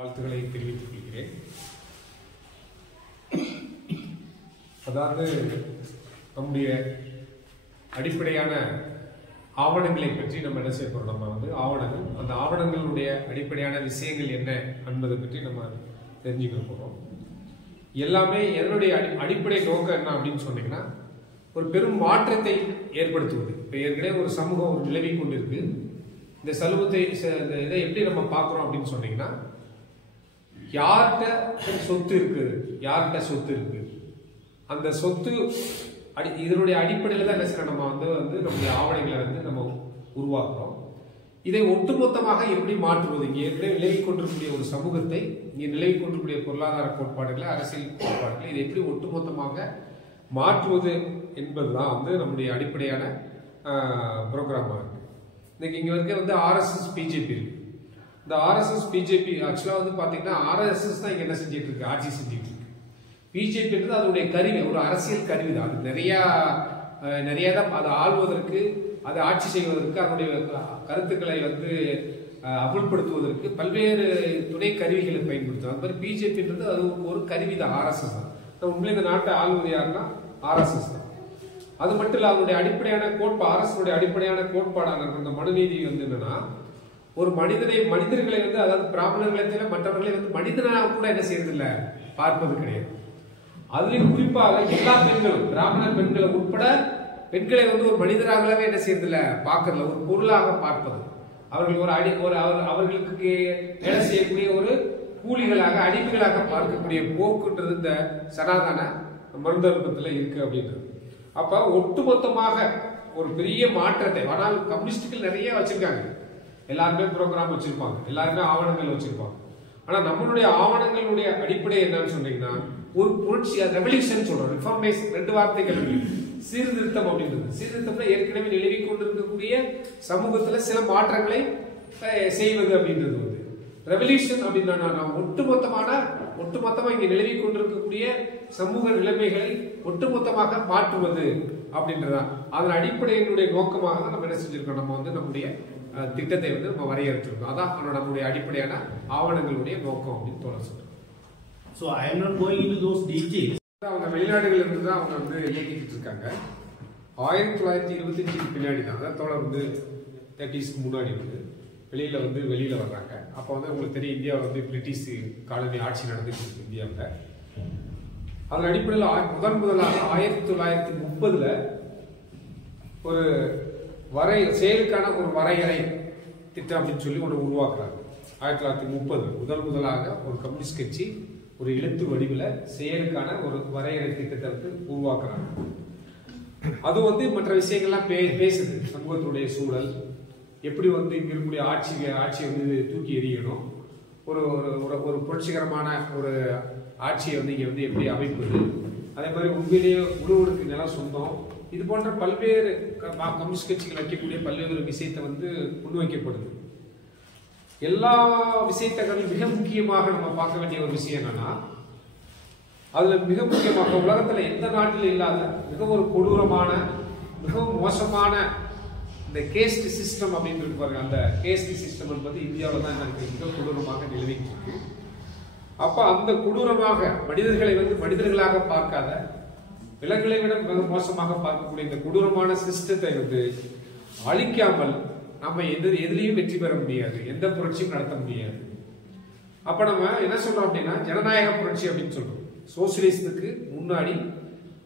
வாழ்த்துக்களை தெரிவித்துக் கொள்கிறேன். அதாவது நம்முடைய அடிப்படையான ஆவணங்களை பற்றி நம்ம என்ன செய்ய போறோம், நம்ம ஆவணங்கள், அந்த ஆவணங்களுடைய அடிப்படையான விஷயங்கள் என்ன என்பதை பற்றி நம்ம தெரிஞ்சுக்க போறோம். எல்லாமே என்னுடைய அடிப்படை நோக்கம் என்ன அப்படின்னு சொன்னீங்கன்னா, ஒரு பெரும் மாற்றத்தை ஏற்படுத்துவது. இப்போ ஏற்கனவே ஒரு சமூகம் ஒரு நிலவி கொண்டிருக்கு. இந்த சமூகத்தை இதை எப்படி நம்ம பார்க்குறோம் அப்படின்னு சொன்னீங்கன்னா, யார்கிட்ட சொத்து இருக்கு, யார்கிட்ட சொத்து இருக்கு, அந்த சொத்து இதனுடைய அடிப்படையில் தான் என்ன செய்யணும், நம்ம நம்முடைய ஆவணங்களை நம்ம உருவாக்குறோம். இதை ஒட்டுமொத்தமாக எப்படி மாற்றுவது, இங்கே ஏற்கனவே நிலவி கொண்டிருக்கக்கூடிய ஒரு சமூகத்தை, இங்கே நிலவி கொண்டிருக்கக்கூடிய பொருளாதார கோட்பாடுகளை, அரசியல் கோட்பாடுகளை இதை எப்படி ஒட்டுமொத்தமாக மாற்றுவது என்பதுதான் நம்முடைய அடிப்படையான ப்ரோக்ராமாக இருக்கு. இன்னைக்கு இங்கே இருக்க ஆர்எஸ்எஸ் பிஜேபி இருக்கு. இந்த ஆர்எஸ்எஸ் பிஜேபி ஆக்சுவலாக பார்த்தீங்கன்னா, ஆர்எஸ்எஸ் தான் இங்கே என்ன செஞ்சிட்டு இருக்கு, ஆட்சி செஞ்சுட்டு இருக்கு. பிஜேபின்றது அதனுடைய கருவி, ஒரு அரசியல் கருவி தான். அது நிறைய தான் அதை ஆள்வதற்கு, அதை ஆட்சி செய்வதற்கு, அதனுடைய கருத்துக்களை அமுல்படுத்துவதற்கு பல்வேறு துணை கருவிகளை பயன்படுத்தும். அது மாதிரி பிஜேபின்றது அது ஒரு கருவி தான், ஆர்எஸ்எஸ் தான். உண்மையில இந்த நாட்டை ஆள்வது யாருன்னா ஆர்எஸ்எஸ் தான். அது மட்டும் இல்ல, அதனுடைய அடிப்படையான கோட்பாடு, அரசுடைய அடிப்படையான கோட்பாடான அந்த மனுநீதி என்னன்னா, ஒரு மனிதர்களை அதாவது பிராமணர்களை தவிர மற்றவர்களை மனிதனாக கூட என்ன செய்யறது இல்ல, பார்ப்பது கிடையாது. அதுலயும் குறிப்பாக எல்லா பெண்களும், பிராமண பெண்களை உட்பட பெண்களை ஒரு மனிதராகவே என்ன செய்யறது இல்ல, பார்க்கறதுல, ஒரு பொருளாக பார்ப்பது. அவர்கள் அவர்களுக்கு வேலை செய்யக்கூடிய ஒரு கூலிகளாக, அடிமைகளாக பார்க்கக்கூடிய போக்குன்றது இந்த சனாதன மருந்தர்ப்பத்தில் இருக்கு அப்படின்றது. அப்ப ஒட்டுமொத்தமாக ஒரு பெரிய மாற்றத்தை, ஆனால் கம்யூனிஸ்டுகள் நிறைய வச்சிருக்காங்க, எல்லாருமே ப்ரோக்ராம் வச்சிருப்பாங்க, எல்லாருமே ஆவணங்கள் வச்சிருப்பாங்க. ஆனா நம்மளுடைய ஆவணங்களுடைய அடிப்படை என்னன்னு சொன்னீங்கன்னா, ஒரு புரட்சி, ரெவல்யூஷன் சொல்றோம், ரிஃபார்மேஷன், ரெண்டு வார்த்தைகள், சீர்திருத்தம் அப்படின்றது. சீர்திருத்தம்னா ஏற்கனவே நிலவி கொண்டிருக்கக்கூடிய சமூகத்துல சில மாற்றங்களை செய்வது அப்படின்றது. ரெவல்யூஷன் அப்படின்னா ஒட்டுமொத்தமா இங்க நிலவி கொண்டிருக்கக்கூடிய சமூக நிலைமைகளை ஒட்டுமொத்தமாக மாற்றுவது அப்படின்றதான். அதன் அடிப்படையினுடைய நோக்கமாக தான் நம்ம என்ன செஞ்சிருக்கோம், நம்ம நம்முடைய திட்டத்தை நம்ம வரையறுத்திருக்கோம். அதான் நம்முடைய அடிப்படையான ஆவணங்களுடைய நோக்கம் அப்படின்னு தோழர் சொல்றோம். So I am not going into those details. அவங்க வெளிநாடுகள் இருந்து தான் அவங்க இயக்கிட்டு இருக்காங்க. 1925 பின்னாடி தான், அதான் தோழர் 30s முன்னாடி வெளியில வர்றாங்க. அப்போ உங்களுக்கு தெரியும், இந்தியாவில் பிரிட்டிஷ் காலனி ஆட்சி நடந்துட்டு இருக்கு இந்தியாவில். அதன் அடிப்படையில் முதலாக 1930 ஒரு செயலுக்கான ஒரு வரையறை திட்டம் அப்படின்னு சொல்லி ஒன்று உருவாக்குறாங்க. 1930 முதலாக ஒரு கம்யூனிஸ்ட் கட்சி ஒரு எழுத்து வடிவில் செயலுக்கான ஒரு வரையறை திட்டத்தை உருவாக்குறாங்க. அது மற்ற விஷயங்கள்லாம் பேசுது. சமூகத்துடைய சூழல் எப்படி இங்க இருக்கக்கூடிய ஆட்சியை தூக்கி எறியணும், ஒரு புரட்சிகரமான ஒரு ஆட்சியை இங்க எப்படி அமைப்பது, அதே மாதிரி உண்மையிலேயே உழவருக்கு நிலம் சொந்தம், இது போன்ற பல்வேறு கம்யூனிஸ்ட் கட்சிகள் வைக்கக்கூடிய பல்வேறு விஷயத்தை முன்வைக்கப்படுது. எல்லா விஷயத்தையும் மிக முக்கியமாக நம்ம பார்க்க வேண்டிய ஒரு விஷயம் என்னன்னா, அதுல மிக முக்கியமாக உலகத்துல எந்த நாட்டிலும் இல்லாத மிக ஒரு கொடூரமான, மிகவும் மோசமான இந்த கேஸ்ட் சிஸ்டம் அப்படின்னு இருக்கு பாருங்க. அந்த கேஸ்ட் சிஸ்டம் என்பது இந்தியாவில் தான் மிக கொடூரமாக நிலவிட்டு இருக்கு. அப்ப அந்த கொடூரமாக மனிதர்களை மனிதர்களாக பார்க்காத, விலங்குகளை விட மிக மோசமாக பார்க்கக்கூடிய இந்த கொடூரமான சிஸ்டத்தை அழிக்காமல் நம்ம எதுலையும் வெற்றி பெற முடியாது, எந்த புரட்சியும் நடத்த முடியாது. அப்ப நம்ம என்ன சொல்றோம் அப்படின்னா, ஜனநாயக புரட்சி அப்படின்னு சொல்றோம். சோசியலிசத்துக்கு முன்னாடி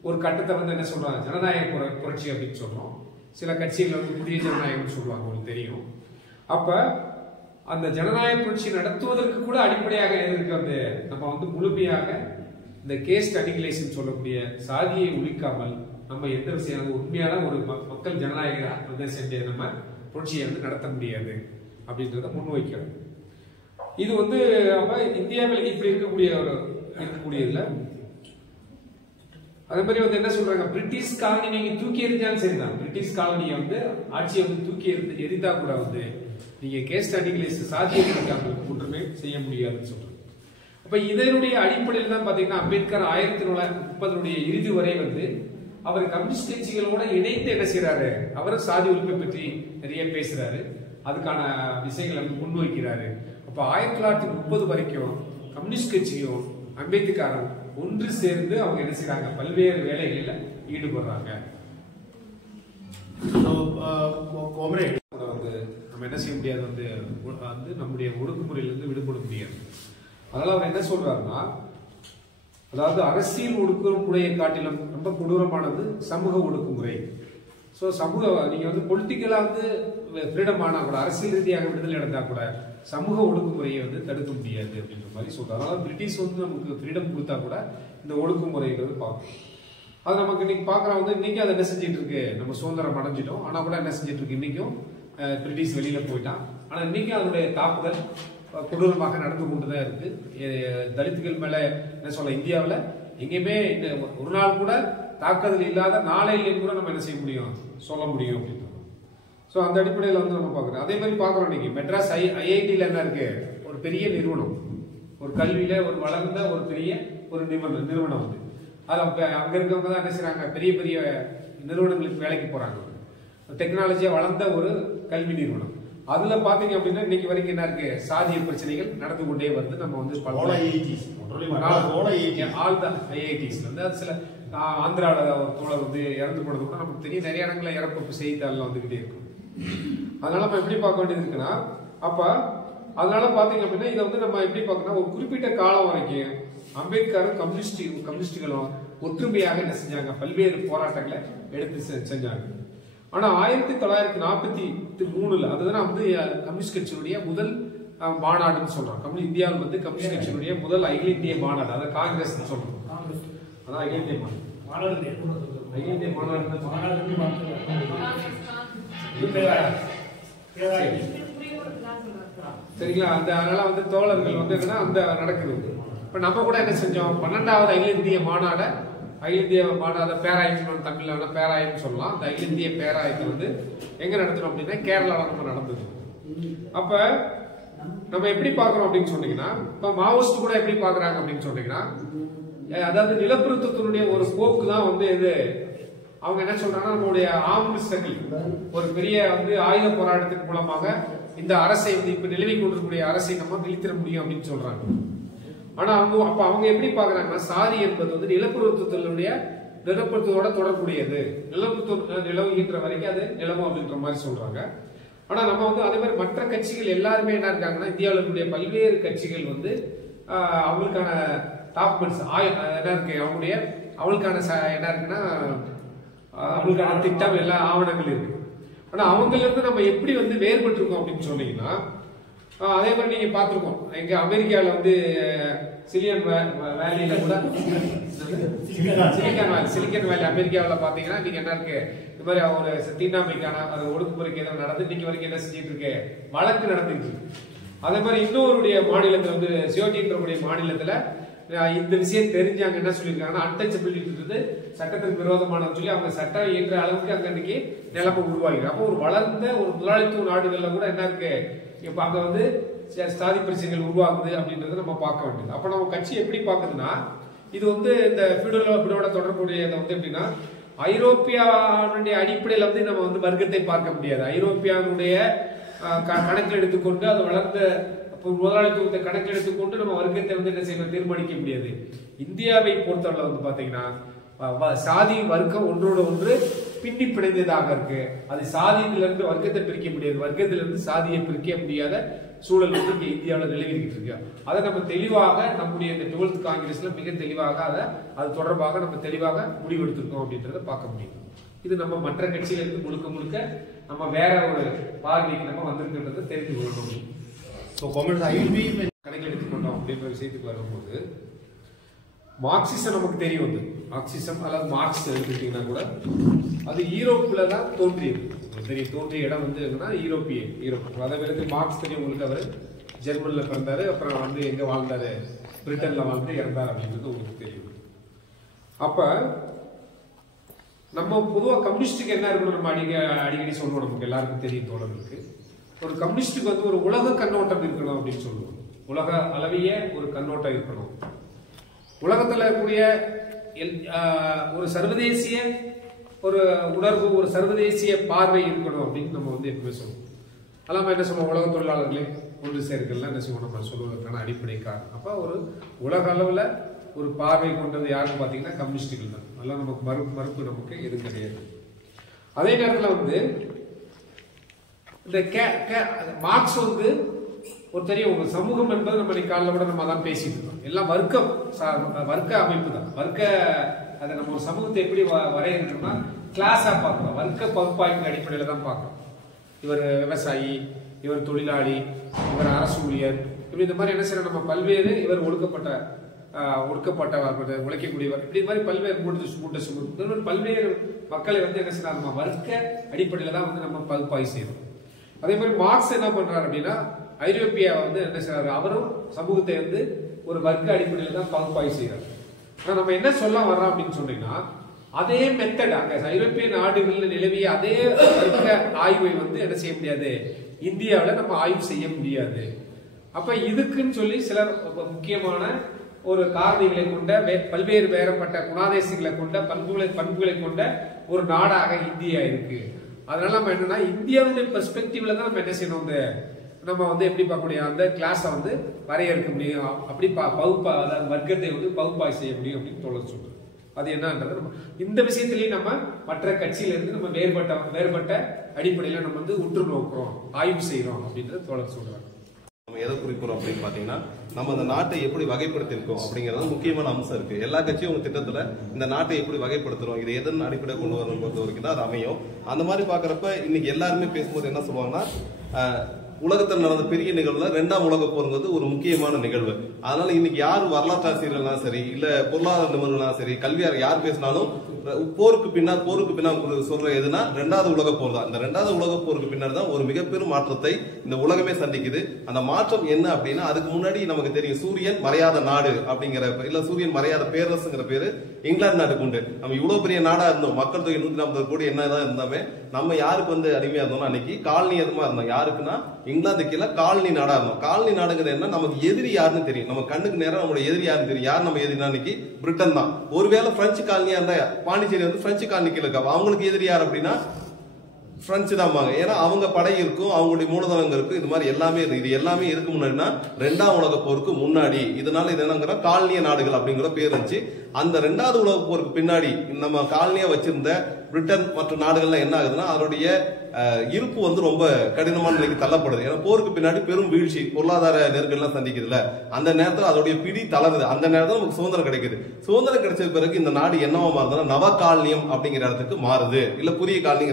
ஒரு கட்டத்தை என்ன சொல்றாங்க, ஜனநாயக புரட்சி அப்படின்னு சொல்றோம். சில கட்சிகள் புதிய ஜனநாயகம் சொல்லுவாங்க, உங்களுக்கு தெரியும். அப்ப அந்த ஜனநாயக புரட்சி நடத்துவதற்கு கூட அடிப்படையாக இருக்கு நம்ம முழுமையாக இந்த கேஸ்ட் அனிகிலேஷன் சொல்லக்கூடிய சாதியை ஒழிக்காமல் நம்ம எந்த விஷயம் உண்மையான ஒரு மக்கள் ஜனநாயக செஞ்ச நம்ம புரட்சியை நடத்த முடியாது அப்படின்றத முன்வைக்கிறோம். இது அப்ப இந்தியாவில் இப்படி இருக்கக்கூடியதுல அதே மாதிரி என்ன சொல்றாங்க, பிரிட்டிஷ் காலனி நீங்க தூக்கி எறிஞ்சாலும் சரிதான், பிரிட்டிஷ் காலனியை ஆட்சியை தூக்கி எரிந்தா கூட நீங்க கேஸ்ட் அனிகிலேஷன் சாதியை ஒன்றுமே செய்ய முடியாதுன்னு சொல்றாங்க. அப்ப இதனுடைய அடிப்படையில் தான் பாத்தீங்கன்னா, அம்பேத்கர் 1930 இறுதி வரை அவர் கம்யூனிஸ்ட் கட்சிகளோட இணைந்து என்ன செய்யறாரு, அவரும் சாதி ஒழிப்பை பற்றி நிறைய பேசுறாரு, அதுக்கான விஷயங்களை முன்வைக்கிறாரு. அப்ப 1930 வரைக்கும் கம்யூனிஸ்ட் கட்சியும் அம்பேத்கரும் ஒன்று சேர்ந்து அவங்க என்ன செய்றாங்க, பல்வேறு வேலைகளில் ஈடுபடுறாங்க. comrade, வந்து நம்ம என்ன செய்ய முடியாது, வந்து நம்முடைய ஒடுக்குமுறையிலிருந்து விடுபட முடியாது. அதனால அவர் என்ன சொல்றாருன்னா, அதாவது அரசியல் ஒடுக்குமுறையை காட்டிலும் ரொம்ப கொடூரமானது சமூக ஒடுக்குமுறை. ஸோ நீங்க வந்து பொலிட்டிக்கலா வந்து ஃப்ரீடம் ஆனா கூட, அரசியல் ரீதியாக விடுதலை அடைந்தா கூட சமூக ஒடுக்குமுறையை வந்து தடுக்க முடியாது அப்படின்ற மாதிரி சொல்றாரு. அதனால பிரிட்டிஷ் வந்து நமக்கு ஃப்ரீடம் கொடுத்தா கூட இந்த ஒடுக்குமுறைங்கிறது பார்க்கணும். அது நமக்கு இன்னைக்கு பார்க்குறோம். வந்து இன்னைக்கு அதை என்ன செஞ்சிட்டு இருக்கு, நம்ம சுதந்திரம் அடைஞ்சிட்டோம், ஆனா கூட என்ன செஞ்சிட்டு இருக்கு, இன்னைக்கும் பிரிட்டிஷ் வெளியில போயிட்டான். ஆனா இன்னைக்கும் அதனுடைய தாக்குதல் கொடூரமாக நடந்து கொண்டுதான் இருக்கு. தலித்துகள் மேல என்ன சொல்ல, இந்தியாவில் எங்கேயுமே ஒரு நாள் கூட தாக்குதல் இல்லாத நாளையிலேயும் கூட நம்ம என்ன செய்ய முடியும், சொல்ல முடியும் அப்படின்னு. ஸோ அந்த அடிப்படையில் வந்து நம்ம பார்க்குறோம். அதே மாதிரி பார்க்குறோம், இன்னைக்கு மெட்ராஸ் ஐஐடியில் என்ன இருக்கு, ஒரு பெரிய நிறுவனம், ஒரு கல்வியில ஒரு வளர்ந்த ஒரு பெரிய ஒரு நிறுவனம் வந்து அது அங்க இருக்கவங்க தான் என்ன செய்றாங்க, பெரிய பெரிய நிறுவனங்களுக்கு வேலைக்கு போறாங்க. டெக்னாலஜியா வளர்ந்த ஒரு கல்வி நிறுவனம். அதுல பாத்தீங்க அப்படின்னா இன்னைக்கு வரைக்கும் என்ன இருக்கு, சாதிய பிரச்சனைகள் நடந்து கொண்டே வருது. நம்ம வந்து ஆல் த ஐஐடிஸ் வந்து அது சில ஆந்திராவில் ஒரு தோழர் வந்து இறந்து போனது கூட நமக்கு தெரியும். நிறைய இடங்களில் இறப்பு செய்தித்தாள்ல வந்துகிட்டே இருக்கும். அதனால நம்ம எப்படி பார்க்க வேண்டியது இருக்குன்னா, அப்ப அதனால பாத்தீங்க அப்படின்னா இதை வந்து நம்ம எப்படி பார்க்கணும், ஒரு குறிப்பிட்ட காலம் வரைக்கும் அம்பேத்கரும் கம்யூனிஸ்டுகளும் ஒற்றுமையாக என்ன செஞ்சாங்க, பல்வேறு போராட்டங்களை எடுத்து செஞ்சாங்க. ஆனா 1943 அதுதான் வந்து கம்யூனிஸ்ட் கட்சியினுடைய முதல் மாநாடுன்னு சொல்றோம். இந்தியாவில் வந்து கம்யூனிஸ்ட் கட்சியினுடைய முதல் அகில இந்திய மாநாடு, அதாவது காங்கிரஸ் சொல்றோம். அதான் அகில இந்திய மாநாடு. அகில இந்திய மாநாடு சரிங்களா. அதனால வந்து தோழர்கள் வந்து அந்த நடக்குது. இப்ப நம்ம கூட என்ன செஞ்சோம், 12வது அகில இந்திய மாநாட, அகில இந்திய மாநாட பேராயம், தமிழ்ல பேராயம் சொல்லலாம். அந்த அகில இந்திய பேராயத்தை வந்து எங்க நடத்தணும் அப்படின்னா கேரளால நம்ம நடந்தது. அப்ப நம்ம எப்படி பாக்குறோம் அப்படின்னு சொன்னீங்கன்னா, இப்ப மாவோயிஸ்ட் கூட எப்படி பாக்குறாங்க அப்படின்னு சொன்னீங்கன்னா, அதாவது நிலப்பிரபுத்துவத்தினுடைய ஒரு போக்கு தான் வந்து இது. அவங்க என்ன சொல்றாங்கன்னா, நம்மளுடைய ஆர்ம்டு ஸ்ட்ரகிள், ஒரு பெரிய வந்து ஆயுத போராட்டத்தின் மூலமாக இந்த அரசை வந்து இப்ப நிலவி கொண்டிருக்கக்கூடிய அரசை நம்ம வீழ்த்திட முடியும் அப்படின்னு சொல்றாங்க. ஆனா அவங்க எப்படி பாக்குறாங்கன்னா, சாதி என்பது வந்து நிலப்பிரபுத்துவத்தோட தொடர்புடையது, நிலப்பிரபுத்துவம் நிலவுகின்ற வரைக்கும் அது நிலவும் அப்படின்ற மாதிரி சொல்றாங்க. ஆனா நம்ம வந்து அதே மாதிரி மற்ற கட்சிகள் எல்லாருமே என்ன இருக்காங்கன்னா, இந்தியாவில் இருக்கக்கூடிய பல்வேறு கட்சிகள் வந்து அவங்களுக்கான டாக்குமெண்ட்ஸ் என்ன இருக்கு, அவங்களுக்கான என்ன இருக்குன்னா, அவங்களுக்கான திட்டம் எல்லா ஆவணங்கள் இருக்கு. ஆனா அவங்கள இருந்து நம்ம எப்படி வந்து வேறுபட்டு இருக்கோம் அப்படின்னு சொன்னீங்கன்னா, அதே மாதிரி நீங்க பாத்துருக்கோம், எங்க அமெரிக்காவில் வந்து சிலிக்கன் வேலியில கூட சிலிக்கன் வேலி அமெரிக்காவில் பாத்தீங்கன்னா நீங்க என்ன இருக்கு, இந்த மாதிரி ஒரு தீண்டாமைக்கான ஒடுக்குமுறைக்கு ஏதோ நடந்து இன்னைக்கு வரைக்கும் என்ன செஞ்சிட்டு இருக்கு, வழக்கு நடந்துட்டு இருக்கு. அதே மாதிரி இன்னொருடைய மாநிலத்துல வந்து சியோட்டின்ற மாநிலத்துல இந்த விஷயம் தெரிஞ்சாங்க என்ன சொல்லியிருக்காங்கன்னா, அன்டச்சபிலிட்டி சட்டத்திற்கு விரோதமானு சொல்லி அவங்க சட்டம் இயன்ற அளவுக்கு அங்க இன்னைக்கு நிலைமை உருவாகி. அப்போ ஒரு வளர்ந்த ஒரு முதலாளித்துவ நாடுகள்ல கூட என்ன இருக்கு, இப்ப அங்க வந்து சாதி பிரச்சனைகள் உருவாகுது அப்படின்றத நம்ம பார்க்க வேண்டியது. அப்ப நம்ம கட்சி எப்படி பாக்குதுன்னா, இது வந்து இந்த ஃபீடலோட தொடர்புடையதை வந்து எப்படின்னா, ஐரோப்பியாவுடைய அடிப்படையில வந்து நம்ம வந்து வர்க்கத்தை பார்க்க முடியாது. ஐரோப்பியாவுடைய கணக்கில் எடுத்துக்கொண்டு அது வளர்ந்த முதலாளித்துவத்தை கணக்கில் எடுத்துக்கொண்டு நம்ம வர்க்கத்தை வந்து என்ன செய்யணும், தீர்மானிக்க முடியாது. இந்தியாவை பொறுத்தவரை வந்து பாத்தீங்கன்னா சாதி வர்க்கம் ஒன்றோட ஒன்று பின்னி பிணைந்ததாக இருக்கு. அது சாதியிலிருந்து வர்க்கத்தை பிரிக்க முடியாது, வர்க்கத்திலிருந்து சாதியை பிரிக்க முடியாத சூழல் வந்து இங்க இந்தியாவில் நிலவிக்கிட்டு இருக்கு. அதை நம்ம தெளிவாக நம்முடைய இந்த 12th காங்கிரஸ்ல மிக தெளிவாக அது தொடர்பாக நம்ம தெளிவாக முடிவெடுத்திருக்கோம் அப்படின்றத பார்க்க முடியும். இது நம்ம மற்ற கட்சிகளுக்கு முழுக்க முழுக்க நம்ம வேற ஒரு பார்வைக்கு நம்ம வந்திருக்கின்றத தெரிந்து கொள்ளணும். கணக்கில் எடுத்துக்கொண்டோம் அப்படின்ற விஷயத்துக்கு வரும்போது, மார்க்சிசம் நமக்கு தெரியும். வந்து மார்க்சிசம் அல்லது மார்க்ஸ் எடுத்துக்கிட்டீங்கன்னா கூட அது யூரோப்ல தான் தோன்றியது. தெரியும், தோன்றிய இடம் வந்து என்னன்னா யூரோப். அதை பிறகு மார்க்ஸ் தெரியும் உங்களுக்கு, அவர் ஜெர்மன்ல பிறந்தாரு, அப்புறம் வந்து எங்க வாழ்ந்தாரு, பிரிட்டன்ல வாழ்ந்து இறந்தார் அப்படின்றது உங்களுக்கு தெரியும். அப்ப நம்ம பொதுவாக கம்யூனிஸ்டுக்கு என்ன இருக்கணும், நம்ம அடிக்கடி சொல்லுவோம், நமக்கு எல்லாருக்கும் தெரியும் தோழர்களுக்கு. ஒரு கம்யூனிஸ்டுக்கு வந்து ஒரு உலக கண்ணோட்டம் இருக்கணும் அப்படின்னு சொல்லுவோம். உலக அளவிய ஒரு கண்ணோட்டம் இருக்கணும். உலகத்தில் இருக்கக்கூடிய ஒரு சர்வதேசிய ஒரு உணர்வு, ஒரு சர்வதேசிய பார்வை இருக்கணும் அப்படின்னு நம்ம வந்து எப்பவுமே சொல்லுவோம். அல்லாம என்ன சொல்லுவோம், உலக தொழிலாளர்களே, ஒன்று சேர்க்கலாம் என்ன செய்வோம் நம்ம சொல்வதற்கான அடிப்படை காரணம். அப்போ ஒரு உலக அளவில் ஒரு பார்வை கொண்டது யாருன்னு பார்த்தீங்கன்னா கம்யூனிஸ்டுகள் தான். அதெல்லாம் நமக்கு மறுப்பு நமக்கு எதுவும் கிடையாது. அதே நேரத்தில் வந்து இந்த மார்க்ஸ் வந்து ஒரு தெரியும் ஒரு சமூகம் என்பது நம்ம காலையில் கூட நம்ம தான் பேசிட்டு இருக்கோம். எல்லாம் வர்க்க அமைப்பு தான். அதை நம்ம ஒரு சமூகத்தை எப்படி வரையறுக்கணும்னா கிளாஸா பார்க்கிறோம். வர்க்க பகுப்பாய்வு அடிப்படையில் தான் பார்க்கிறோம். இவர் விவசாயி, இவர் தொழிலாளி, இவர் அரசு ஊழியர், இப்படி இந்த மாதிரி என்ன செய்யற நம்ம பல்வேறு இவர் ஒடுக்கப்பட்ட உழைக்கக்கூடியவர், இப்படி மாதிரி பல்வேறு பல்வேறு மக்களை வந்து என்ன செய்யறாங்க நம்ம வர்க்க அடிப்படையில தான் வந்து நம்ம பகுப்பாய்வு செய்யறோம். அதே மாதிரி மார்க்ஸ் என்ன பண்றாரு அப்படின்னா ஐரோப்பியா வந்து என்ன செய்யறாரு, அவரும் சமூகத்தை வந்து ஒரு வர்க்க அடிப்படையில தான் பகுப்பாய்வு செய்யறாரு. ஆனா நம்ம என்ன சொல்ல வர்றோம் அப்படின்னு சொன்னீங்கன்னா அதே மெத்தட் அங்க ஐரோப்பிய நாடுகளில் நிலவிய அதே வர்க்க ஆய்வை வந்து என்ன செய்ய முடியாது, இந்தியாவில் நம்ம ஆய்வு செய்ய முடியாது. அப்ப இதுக்குன்னு சொல்லி சில முக்கியமான ஒரு காரணிகளை கொண்ட பல்வேறு வேறுபட்ட குணாதிசயங்களை கொண்ட பண்புகளை கொண்ட ஒரு நாடாக இந்தியா இருக்கு. அதனால நம்ம என்னன்னா இந்தியாவுடைய பெர்ஸ்பெக்டிவ்ல தான் நம்ம என்ன செய்யணும், நம்ம வந்து எப்படி பார்க்கக்கூடிய அந்த கிளாஸை வந்து வரையறுக்க முடியும், அப்படி அதாவது வர்க்கத்தை வந்து பகுப்பாய்வு செய்ய முடியும் அப்படின்னு தொடர்ந்து சொல்றோம். அது என்னன்றது நம்ம இந்த விஷயத்திலேயே நம்ம மற்ற கட்சியில இருந்து நம்ம வேறுபட்ட அடிப்படையில நம்ம வந்து உற்று நோக்கிறோம், ஆய்வு செய்யறோம் அப்படின்றது தொடர்ந்து சொல்றாங்க. நம்ம எதை குறிக்கிறோம் அப்படின்னு பாத்தீங்கன்னா நம்ம அந்த நாட்டை எப்படி வகைப்படுத்திருக்கோம் அப்படிங்கறது முக்கியமான அம்சம் இருக்கு. எல்லா கட்சியும் உங்க திட்டத்துல இந்த நாட்டை எப்படி வகைப்படுத்துறோம், இதை எதன் அடிப்படையை கொண்டு வரணும் பொறுத்த வரைக்கும் தான் அது அமையும். அந்த மாதிரி பாக்குறப்ப இன்னைக்கு எல்லாருமே பேசும்போது என்ன சொல்லுவாங்கன்னா உலகத்தில் நடந்த பெரிய நிகழ்வுல 2ஆம் உலக போருங்கிறது ஒரு முக்கியமான நிகழ்வு. அதனால இன்னைக்கு யார் வரலாற்றாசிரியர்கள்னா சரி, இல்ல பொருளாதார நிபுணர்கள்னா சரி, கல்வியார் யார் பேசினாலும் போருக்கு பின்னால் சொல்ற எதுனா 2வது உலக போர் தான். இந்த 2வது உலக போருக்கு பின்னர் தான் ஒரு மிகப்பெரும் மாற்றத்தை இந்த உலகமே சந்திக்குது. அந்த மாற்றம் என்ன அப்படின்னா அதுக்கு முன்னாடி நமக்கு தெரியும் சூரியன் மறையாத நாடு அப்படிங்கிற இல்ல சூரியன் மறையாத பேரரசுங்கிற பேரு இங்கிலாந்து நாட்டுக்கு உண்டு. நம்ம இவ்வளவு பெரிய நாடா இருந்தோம், மக்கள் தொகை 140 கோடி என்னதான் இருந்தாமே நம்ம யாருக்கு வந்து அடிமையா இருந்தோம்னா அன்னைக்கு காலனியமா இருந்தோம். யாருக்குன்னா இங்கிலாந்து கீழே காலனி நாடா இருந்தோம். காலனி நாடுங்கிறது என்ன, நமக்கு எதிரி யாருன்னு தெரியும், நம்ம கண்ணுக்கு நேரம் நம்மளுடைய எதிரி யாருன்னு தெரியும். யார் நம்ம எதிரினா அன்னைக்கு பிரிட்டன் தான். ஒருவேளை பிரெஞ்சு காலனியா இருந்தா பாண்டிச்சேரி வந்து பிரெஞ்சு காலனி கீழே இருக்கா, அவங்களுக்கு எதிரி யார் அப்படின்னா பிரெஞ்சு தான். ஏன்னா அவங்க படை இருக்கும், அவங்களுடைய மூலதனங்கள் இருக்கும், இது மாதிரி எல்லாமே இருக்கு. இது எல்லாமே இருக்கு முன்னாடினா 2ஆம் உலக போருக்கு முன்னாடி. இதனால இது என்னங்கிற காலனிய நாடுகள் அப்படிங்கிற பேர் இருந்துச்சு. அந்த 2வது உலக போருக்கு பின்னாடி நம்ம காலனியா வச்சிருந்த பிரிட்டன் மற்ற நாடுகள்லாம் என்ன ஆகுதுன்னா அதனுடைய இருப்பு வந்து ரொம்ப கடினமான நிலைக்கு தள்ளப்படுது. ஏன்னா போருக்கு பின்னாடி பெரும் வீழ்ச்சி, பொருளாதார நெருக்கடிலாம் சந்திக்குதுல, அந்த நேரத்தில் அதோடைய பிடி தளருது. அந்த நேரத்தில் நமக்கு சுதந்திரம் கிடைக்குது. சுதந்திரம் கிடைச்ச பிறகு இந்த நாடு என்னவா மாறுதுன்னா நவ காலனியம் அப்படிங்கிற இடத்துக்கு மாறுது. இல்ல புதிய காலனி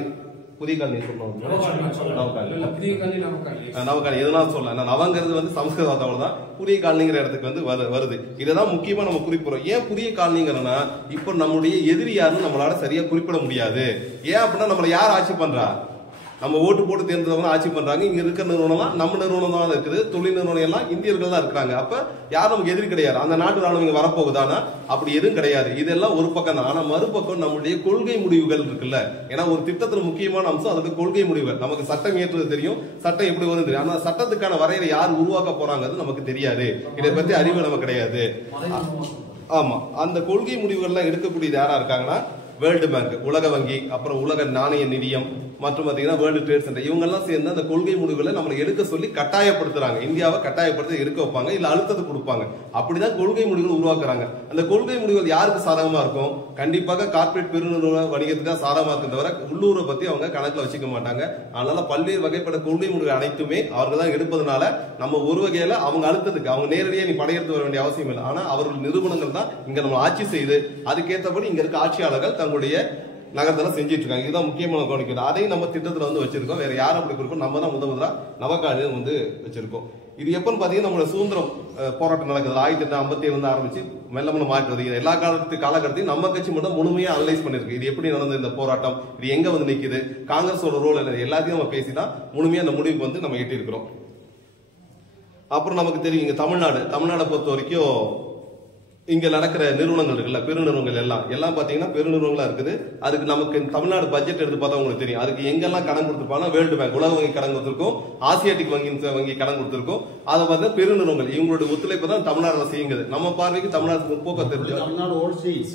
நவகாலி எதனால சொல்ல நவங்கிறது வந்து சமஸ்கிருத வார்த்தை தான். புதிய காலனிங்கிற இடத்துக்கு வந்து வருது. இததான் முக்கியமா நம்ம குறிப்பிடுறோம். ஏன் புதிய காலனிங்கிறனா இப்ப நம்முடைய எதிரி யாருன்னு நம்மளால சரியா குறிப்பிட முடியாது. ஏன் அப்படின்னா நம்மள யார் ஆட்சி பண்றா, நம்ம ஓட்டு போட்டு தேர்ந்தவங்க ஆட்சி பண்றாங்க. இங்க இருக்கிற நிறுவனம் நம்ம நிறுவனம் தான் இருக்குது, தொழில் நிறுவனம் எல்லாம் இந்தியர்கள் தான் இருக்கிறாங்க. அப்ப யாரும் நமக்கு எதிரி கிடையாது. அந்த நாட்டு ராணுவம் இங்க வரப்போகுதானா அப்படி எதுவும் கிடையாது. இதெல்லாம் ஒரு பக்கம் தான். ஆனா மறுபக்கம் நம்முடைய கொள்கை முடிவுகள் இருக்குல்ல, ஏன்னா ஒரு திட்டத்துல முக்கியமான அம்சம் அதற்கு கொள்கை முடிவுகள். நமக்கு சட்டம் ஏற்றது தெரியும், சட்டம் எப்படி வரும் தெரியும், ஆனா சட்டத்துக்கான வரையறை யார் உருவாக்க போறாங்கிறது நமக்கு தெரியாது. இதை பத்தி அறிவு நமக்கு கிடையாது. ஆமா, அந்த கொள்கை முடிவுகள்லாம் எடுக்கக்கூடியது யாரா இருக்காங்கன்னா வேர்ல்டு பேங்க், உலக வங்கி, அப்புறம் உலக நாணய நிதியம் மற்றும் பாத்தீங்கன்னா வேர்ல்டு ட்ரேட் சென்டர், இவங்க எல்லாம் சேர்ந்து அந்த கொள்கை முடிவுகளை நம்மளை எடுக்க சொல்லி கட்டாயப்படுத்துறாங்க. இந்தியாவை கட்டாயப்படுத்தி எடுக்க வைப்பாங்க, இல்ல அழுத்தத்தை கொடுப்பாங்க. அப்படிதான் கொள்கை முடிவுகள் உருவாக்குறாங்க. அந்த கொள்கை முடிவுகள் யாருக்கு சாதகமா இருக்கும், கண்டிப்பாக கார்பரேட் பெருநிறுவன வணிகத்துக்கு சாதகமா இருக்கும் தவிர உள்ளூரை பத்தி அவங்க கணக்குல வச்சுக்க மாட்டாங்க. அதனால பல்வேறு வகைப்பட்ட கொள்கை முடிவுகள் அனைத்துமே அவர்கள் தான் எடுப்பதனால நம்ம ஒரு வகையில அவங்க அழுத்தத்துக்கு அவங்க நேரடியாக நீ படையெடுத்து வர வேண்டிய அவசியம் இல்லை. ஆனா அவர்கள் நிறுவனங்கள் தான் இங்க நம்ம ஆட்சி செய்து அதுக்கேற்றபடி இங்க இருக்க ஆட்சியாளர்கள் தங்களுடைய நகரத்துல செஞ்சிட்டு இருக்காங்க. இதுதான் முக்கியமான கவனிக்கிறது. அதையும் நம்ம திட்டத்துல வந்து வச்சிருக்கோம். வேற யாரும் அப்படி கொடுப்போம், நம்ம தான் முதலா நவகாலனியம் வந்து வச்சிருக்கோம். இது எப்பன்னு பாத்தீங்கன்னா நம்மளோட சுதந்திரம் போராட்டம் நடக்குது 1857 ஆரம்பிச்சு மெல்ல மாற்றி வருது. எல்லா காலகட்டத்தையும் நம்ம கட்சி மட்டும் முழுமையா அனலைஸ் பண்ணிருக்கு. இது எப்படி நடந்தது இந்த போராட்டம், இது எங்க வந்து நிக்குது, காங்கிரஸோட ரோல் என்ன, எல்லாத்தையும் நம்ம பேசிதான் முழுமையா அந்த முடிவுக்கு வந்து நம்ம எட்டி இருக்கிறோம். அப்புறம் நமக்கு தெரியும் இங்க தமிழ்நாடை பொறுத்த வரைக்கும் இங்க நடக்கிற நிறுவனங்கள் இருக்குல்ல, பெருநிறுவனங்கள் எல்லாம் பாத்தீங்கன்னா பெருநிறுவனங்களா இருக்குது. அதுக்கு நமக்கு தமிழ்நாடு பட்ஜெட் எடுத்து பார்த்தா உங்களுக்கு தெரியும். அதுக்கு எங்கெல்லாம் கடன் கொடுத்துருப்பாங்க, வேர்ல்டு பேங்க் உலக வங்கி கடன் கொடுத்திருக்கோம், ஆசியாட்டிக் வங்கி கடன் கொடுத்திருக்கோம். அதை பார்த்தா பெருநிறுவனங்கள் இவங்களோட ஒத்துழைப்பு தான் தமிழ்நாடுல செய்யுங்குது. நம்ம பார்வைக்கு தமிழ்நாடு முற்போக்கு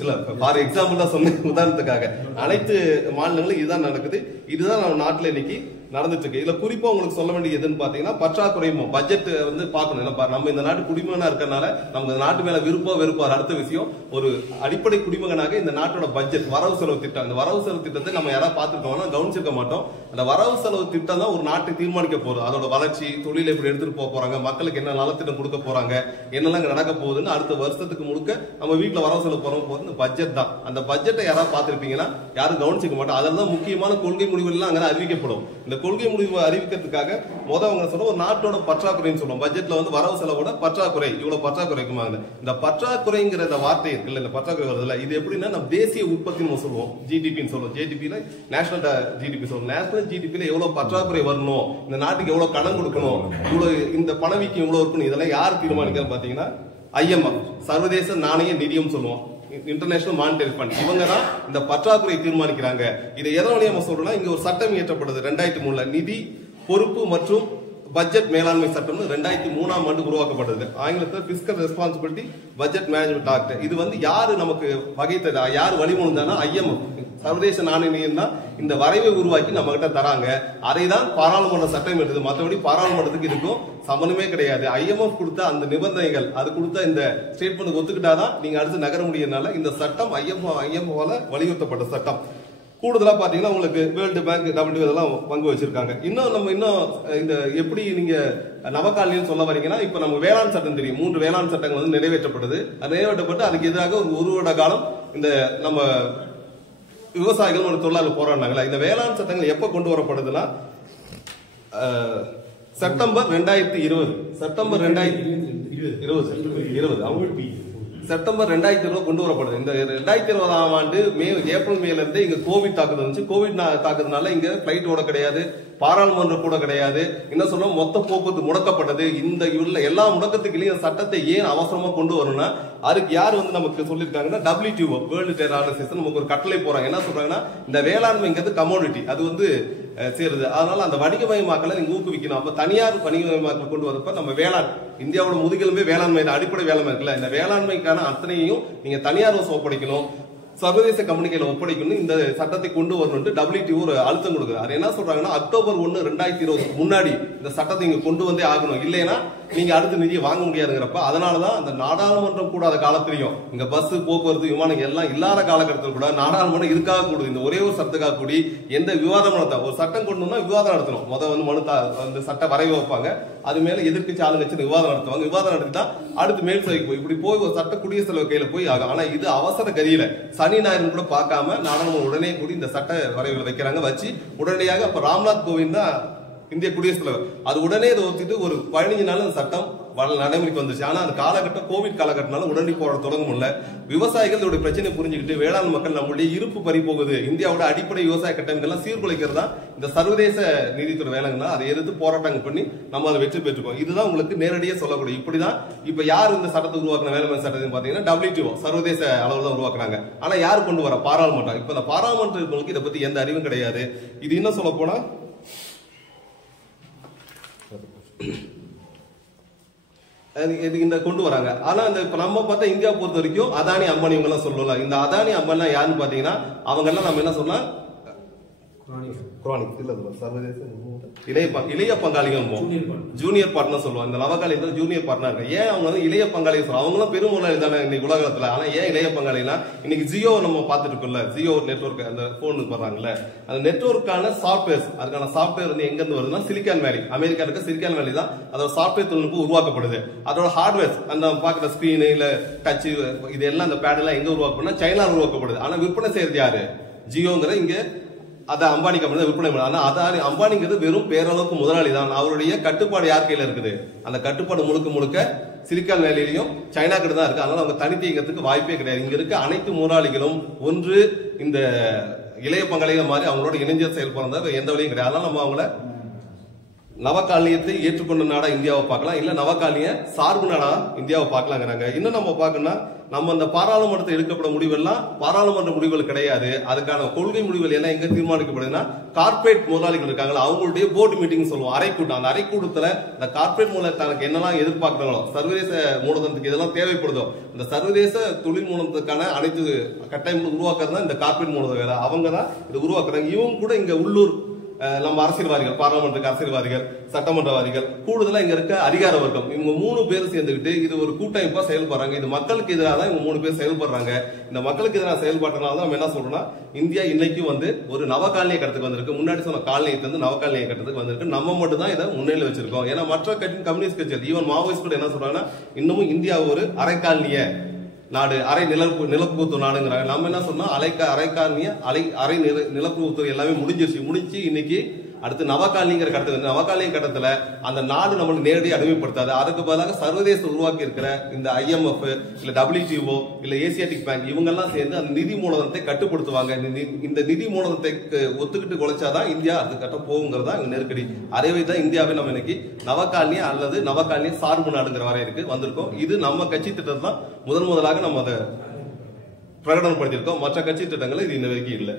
இல்ல, ஃபார் எக்ஸாம்பிள் தான் சொன்ன உதாரணத்துக்காக அனைத்து மாநிலங்களும் இதுதான் நடக்குது. இதுதான் நம்ம நாட்டுல இன்னைக்கு நடந்துட்டு இருக்கு. இதுல குறிப்பா உங்களுக்கு சொல்ல வேண்டியது எதுன்னு பாத்தீங்கன்னா பற்றாக்குறை பட்ஜெட் வந்து பார்க்கணும். நம்ம இந்த நாட்டு குடிமகனா இருக்கறனால நமக்கு இந்த நாட்டு மேல வெறுப்போ அடுத்த விஷயம். ஒரு அடிப்படை குடிமகனாக இந்த நாட்டோட பட்ஜெட் வரவு செலவு திட்டம், இந்த வரவு செலவு திட்டத்தை நம்ம யாராவது பார்த்துருக்கோம்னா கவனிச்சிருக்க மாட்டோம். அந்த வரவு செலவு திட்டம் தான் ஒரு நாட்டை தீர்மானிக்க போகுது. அதோட வளர்ச்சி, தொழிலை எப்படி எடுத்துட்டு போக போறாங்க, மக்களுக்கு என்ன நலத்திட்டம் கொடுக்க போறாங்க, என்னெல்லாம் நடக்க போகுதுன்னு அடுத்த வருஷத்துக்கு முழுக்க நம்ம வீட்டுல வரவு செலவு போறது இந்த பட்ஜெட் தான். அந்த பட்ஜெட்டை யாராவது பார்த்திருப்பீங்கன்னா யாரும் கவனிச்சுக்க மாட்டோம். அதெல்லாம் முக்கியமான கொள்கை முடிவுகள் எல்லாம் அங்கே அறிவிக்கப்படும். இந்த கொள்கை முடிவு அறிவிக்கிறதுக்காக அவங்க சொல்ல ஒரு நாட்டோட பற்றாக்குறைன்னு சொல்லுவோம். பட்ஜெட்ல வந்து வரவு செலவோட பற்றாக்குறை, இவ்வளவு பற்றாக்குறைக்குமாங்க. இந்த பற்றாக்குறைங்கிற இந்த வார்த்தை இருக்குல்ல, இந்த பற்றாக்குறை வருதுல, இது எப்படின்னா நம்ம தேசிய உற்பத்தின்னு சொல்லுவோம், ஜிடிபின்னு சொல்லுவோம். ஜிடிபில நேஷனல் ஜிடிபி சொல்லுவோம். நேஷனல் ஜிடிபில எவ்வளவு பற்றாக்குறை வரணும், இந்த நாட்டுக்கு எவ்வளவு கடன் கொடுக்கணும், இவ்வளவு இந்த பணவீக்கம் இவ்வளவு இருக்கணும், இதெல்லாம் யார் தீர்மானிக்கிறது பாத்தீங்கன்னா IMF, சர்வதேச நாணய நிதியம் சொல்லுவோம், இன்டர்நேஷனல் மானிட்டரி ஃபண்ட். இவங்க தான் இந்த பற்றாக்குறையை தீர்மானிக்கிறாங்க. இதை எதன் வழியா நம்ம சொல்றோம்னா, இங்க ஒரு சட்டம் இயற்றப்படுது 2003 நிதி பொறுப்பு மற்றும் பட்ஜெட் மேலாண்மை சட்டம் 2003ஆம் ஆண்டு உருவாக்கப்பட்டது. ஆங்கிலத்தில் fiscal responsibility budget management act. இது வந்து யாரு நமக்கு வகைத்ததா, யார் வழிமொழிந்தானா IMF, சர்வதேச நாணய நிதியம் தான் இந்த வரைவை உருவாக்கி நம்ம கிட்ட தராங்க. அதை தான் பாராளுமன்ற சட்டம் எடுத்தது. மற்றபடி பாராளுமன்றத்துக்கு இருக்கும் சம்பந்தமே கிடையாது. IMF கொடுத்த அந்த நிபந்தனைகள், அது கொடுத்த இந்த ஸ்டேட்மெண்ட் ஒத்துக்கிட்டாதான் நீங்க அடுத்து நகர முடியறதுனால இந்த சட்டம் IMF-வால வலியுறுத்தப்பட்ட சட்டம். கூடுதலா பாத்தீங்கன்னா உங்களுக்கு வேர்ல்டு பேங்க், WTO இதெல்லாம் பங்கு வச்சிருக்காங்க. இன்னும் இந்த எப்படி நீங்க நவகாலின்னு சொல்ல வரீங்கன்னா, இப்ப நம்ம வேளாண் சட்டம் தெரியும், 3 வேளாண் சட்டங்கள் வந்து நிறைவேற்றப்படுது. அது நிறைவேற்றப்பட்டு அதுக்கு எதிராக ஒரு வருட காலம் இந்த நம்ம விவசாயிகள் ஒரு தொழிலாளர் போராடினாங்களா. இந்த வேளாண் சட்டங்கள் எப்ப கொண்டு வரப்படுதுன்னா செப்டம்பர் 2020 செப்டம்பர் 2020 கொண்டு வரப்படுது. இந்த 2020ஆம் ஆண்டு ஏப்ரல் மேல இருந்து இங்க கோவிட் தாக்குதல் இருந்துச்சு. கோவிட் தாக்குதல்னால இங்க பிளைட் ஓட கிடையாது, பாராளுமன்றம் கூட கிடையாது. என்ன சொல்ல, மொத்த போக்குவரத்து முடக்கப்பட்டது. இந்த எல்லா முடக்கத்துக்குள்ளேயும் சட்டத்தை ஏன் அவசரமா கொண்டு வரணும்னா, அதுக்கு யார் வந்து நமக்கு சொல்லிருக்காங்கன்னா WTO, வேர்ல்டு ட்ரேட் ஆர்கனைசேஷன் நமக்கு ஒரு கட்டளை போறாங்க. என்ன சொல்றாங்கன்னா, இந்த வேளாண்மைங்கிறது கமோடிட்டி, அது வந்து சேருது. அதனால அந்த வணிகமயமாக்கலை நீங்க ஊக்குவிக்கணும். அப்ப தனியார் வணிகமயமாக்கல் கொண்டு வரப்ப நம்ம வேளாண், இந்தியாவோட முதுகெலும்பே வேளாண்மை, அடிப்படை வேளாண்மை இருக்குல்ல, இந்த வேளாண்மைக்கான அத்தனையும் நீங்க தனியார் வசம் ஒப்படைக்கணும், சர்வதேச கம்பெனிகளை ஒப்படைக்கணும், இந்த சட்டத்தை கொண்டு வரணும் WTO ஒரு அழுத்தம் கொடுக்குது. அது என்ன சொல்றாங்கன்னா, அக்டோபர் 1, 2020 முன்னாடி இந்த சட்டத்தை இங்க கொண்டு வந்தே ஆகணும், இல்லைன்னா நீங்க அடுத்த நிதியை வாங்க முடியாதுங்கிறப்ப, அதனாலதான் அந்த நாடாளுமன்றம் கூடாத காலத்திலையும் இங்க பஸ், போக்குவரத்து, விமானம் எல்லாம் இல்லாத காலகட்டத்தில் கூட நாடாளுமன்றம் இருக்காக கூடுது. இந்த ஒரே ஒரு சட்டத்துக்காக கூடி எந்த விவாதம் நடத்த, ஒரு சட்டம் கொண்டு வந்தா விவாதம் நடத்தணும். வந்து மனு அந்த சட்ட வரைவு வைப்பாங்க, அது மேல எதிர்க்கட்சி ஆளுங்கட்சி விவாதம் நடத்துவாங்க. விவாதம் நடத்திட்டா அடுத்து மேல் சபைக்கு போய் இப்படி போய் ஒரு சட்ட குடியரசுத் தலைவர் கையில போய் ஆகும். ஆனா இது அவசர கதியில சனி ஞாயிறு கூட பார்க்காம நாடாளுமன்றம் உடனே கூடி இந்த சட்ட வரைவுகளை வைக்கிறாங்க. வச்சு உடனடியாக அப்ப ராம்நாத் கோவிந்த் தான் இந்திய குடியரசுத் தலைவர், அது உடனே இதை ஒத்துட்டு ஒரு 15 நாள் அந்த சட்டம் நடைமுறைக்கு வந்துச்சு. ஆனா அந்த காலகட்டம் கோவிட் காலகட்டனால உடனடி போராட தொடங்க முடியல. விவசாயிகள் இதோட பிரச்சனை புரிஞ்சுக்கிட்டு வேளாண் மக்கள் நம்மளுடைய இருப்பு பறி போகுது, இந்தியாவோட அடிப்படை விவசாய கட்டமைப்பெல்லாம் சீர்குலைக்கிறதா இந்த சர்வதேச நீதித்துறை வேலைங்கன்னா அதை எதிர்த்து போராட்டங்கள் பண்ணி நம்ம அதை வெற்றி பெற்றுக்கோம். இதுதான் உங்களுக்கு நேரடியாக சொல்லக்கூடிய. இப்படிதான் இப்ப யார் இந்த சட்டத்தை உருவாக்குன வேளாண் சட்டத்தை பாத்தீங்கன்னா WTO சர்வதேச அளவுல தான் உருவாக்குறாங்க. ஆனா யார் கொண்டு வர, பாராளுமன்றம். இப்ப இந்த பாராளுமன்றங்களுக்கு இதை பத்தி எந்த அறிவும் கிடையாது. இது இன்னும் சொல்ல போனா இந்த கொண்டு வராங்க. ஆனா இந்த நம்ம பார்த்தா இந்தியா பொறுத்த வரைக்கும் அதானி அம்பானி இவங்க எல்லாம் சொல்லலாம். இந்த அதானி அம்பானி யாருன்னு பாத்தீங்கன்னா, அவங்க எல்லாம் நம்ம என்ன சொன்னா சர்வதேச இளைய பங்காளிகள், ஜூனியர் பார்ட்னர் சொல்லுவோம். இந்த நவகாலிகள் ஜூனியர் பார்ட்னர். ஏன் அவங்க வந்து இளைய பங்காளிகள் சொல்லுவோம்? அவங்களும் பெரும் முதலாளி தானே இன்னைக்கு உலகத்துல. ஆனா ஏன் இளைய பங்காளினா, இன்னைக்கு ஜியோ நம்ம பார்த்துட்டு இருக்கோம்ல, ஜியோ நெட்வொர்க், அந்த போனுக்கு வர்றாங்கல்ல, அந்த நெட்வொர்க்கான சாப்ட்வேர்ஸ், அதுக்கான சாப்ட்வேர் வந்து எங்க இருந்து வருதுன்னா சிலிக்கான் வேலி, அமெரிக்கா இருக்க சிலிக்கான் வேலி தான் அதோட சாப்ட்வேர் தொழில்நுட்பம் உருவாக்கப்படுது. அதோட ஹார்ட்வேர்ஸ், அந்த பாக்குற ஸ்கிரீன் இல்ல டச் இது எல்லாம், அந்த பேட் எல்லாம் எங்க உருவாக்கப்படுதுன்னா சைனால உருவாக்கப்படுது. ஆனா விற்பனை செய்யறது யாரு? ஜியோங்கிற இங்க அதை அம்பானி கம்பெனி விற்பனை பண்ண. ஆனா அதானி அம்பானிங்கிறது வெறும் பேரளவுக்கு முதலாளி தான். அவருடைய கட்டுப்பாடு யார் கையில இருக்குது? அந்த கட்டுப்பாடு முழுக்க சிலிக்கான் வேலையிலையும் சைனா கிட்ட தான் இருக்கு. அதனால அவங்க தனித்தீங்கிறதுக்கு வாய்ப்பே கிடையாது. இங்க இருக்க அனைத்து முதலாளிகளும் ஒன்று இந்த இளைய பங்காளிகள் மாதிரி அவங்களோட இணைஞ்ச செயல்படுறதா எந்த வழியும் கிடையாது. அதனால நம்ம அவங்கள நவகாலியத்தை ஏற்றுக்கொண்ட நாடா இந்தியாவை பார்க்கலாம், இல்ல நவகாலிய சார்பு நாடா இந்தியாவை பார்க்கலாங்கிறாங்க. இன்னும் நம்ம பார்க்கணும்னா, நம்ம இந்த பாராளுமன்றத்தில் எடுக்கப்பட முடிவெல்லாம் பாராளுமன்ற முடிவுகள் கிடையாது. அதுக்கான கொள்கை முடிவுகள் எல்லாம் எங்க தீர்மானிக்கப்படுதுன்னா, கார்பரேட் முதலாளிகள் இருக்காங்களா அவங்களுடைய போர்டு மீட்டிங் சொல்லுவோம், அறைக்கூட்டம். அந்த அறைக்கூட்டத்துல இந்த கார்பரேட் மூலம் தனக்கு என்னெல்லாம் எதிர்பார்க்கிறாங்களோ, சர்வதேச மூலதனத்துக்கு இதெல்லாம் தேவைப்படுதோ, இந்த சர்வதேச தொழில் மூலதனத்துக்கான அனைத்து கட்டமைப்பு உருவாக்குறது தான் இந்த கார்பரேட் மூலதன வேலை. அவங்க தான் இதை உருவாக்குறாங்க. இவங்க கூட இங்க உள்ளூர் நம்ம அரசியல்வாதிகள், பார்லமெண்ட்டுக்கு அரசியல்வாதிகள், சட்டமன்றவாதிகள், கூடுதலா இங்க இருக்க அதிகார வர்க்கம், இவங்க 3 பேரும் சேர்ந்துக்கிட்டு இது ஒரு கூட்டமைப்பா செயல்படுறாங்க. இது மக்களுக்கு எதிராக தான் இவங்க 3 பேர் செயல்படுறாங்க. இந்த மக்களுக்கு எதிராக செயல்பாட்டினால தான் நம்ம என்ன சொல்றோம்னா, இந்தியா இன்னைக்கும் வந்து ஒரு நவகாலனிய கட்டத்துக்கு வந்திருக்கு. முன்னாடி சொன்ன காலனியை வந்து நவகாலனிய கட்டத்துக்கு வந்திருக்கு. நம்ம மட்டும் தான் இதை முன்னிலையில் வச்சிருக்கோம். ஏன்னா மற்ற கம்யூனிஸ்ட் கட்சிகள், ஈவன் மாவோயிஸ்ட் கூட என்ன சொல்றாங்கன்னா, இன்னமும் இந்தியா ஒரு அரைக்காலனிய நாடு, அரை நிலப்புத்து நாடுங்கிறாங்க. நம்ம என்ன சொன்னா, அரைக்காலனிய அரை நிலப்புத்து எல்லாமே முடிஞ்சு இன்னைக்கு அடுத்து நவகாலனிங்கிற கட்டத்துக்கு, நவகாலனிய கட்டத்துல அந்த நாடு நம்மளுக்கு நேரடியாக அடிமைப்படுத்தாது. அதுக்கு பதிலாக சர்வதேச உருவாக்கி இருக்கிற இந்த IMF இல்ல WTO இல்ல ஏசியாட்டிக் பேங்க் இவங்க எல்லாம் சேர்ந்து அந்த நிதி மூலதனத்தை கட்டுப்படுத்துவாங்க. இந்த நிதி மூலதனத்தை ஒத்துக்கிட்டு குலைச்சாதான் இந்தியா அடுத்த கட்டம் போகுங்கிறதா நெருக்கடி. அதே தான் இந்தியாவை நம்ம இன்னைக்கு நவகாலனிய அல்லது நவகாலனிய சார்பு நாடுங்கிற வரையறுக்கு வந்திருக்கோம். இது நம்ம கட்சி திட்டம் தான் முதலாக நம்ம அதை பிரகடனப்படுத்தியிருக்கோம். மற்ற கட்சி திட்டங்கள் இது இன்ன வரைக்கும் இல்லை.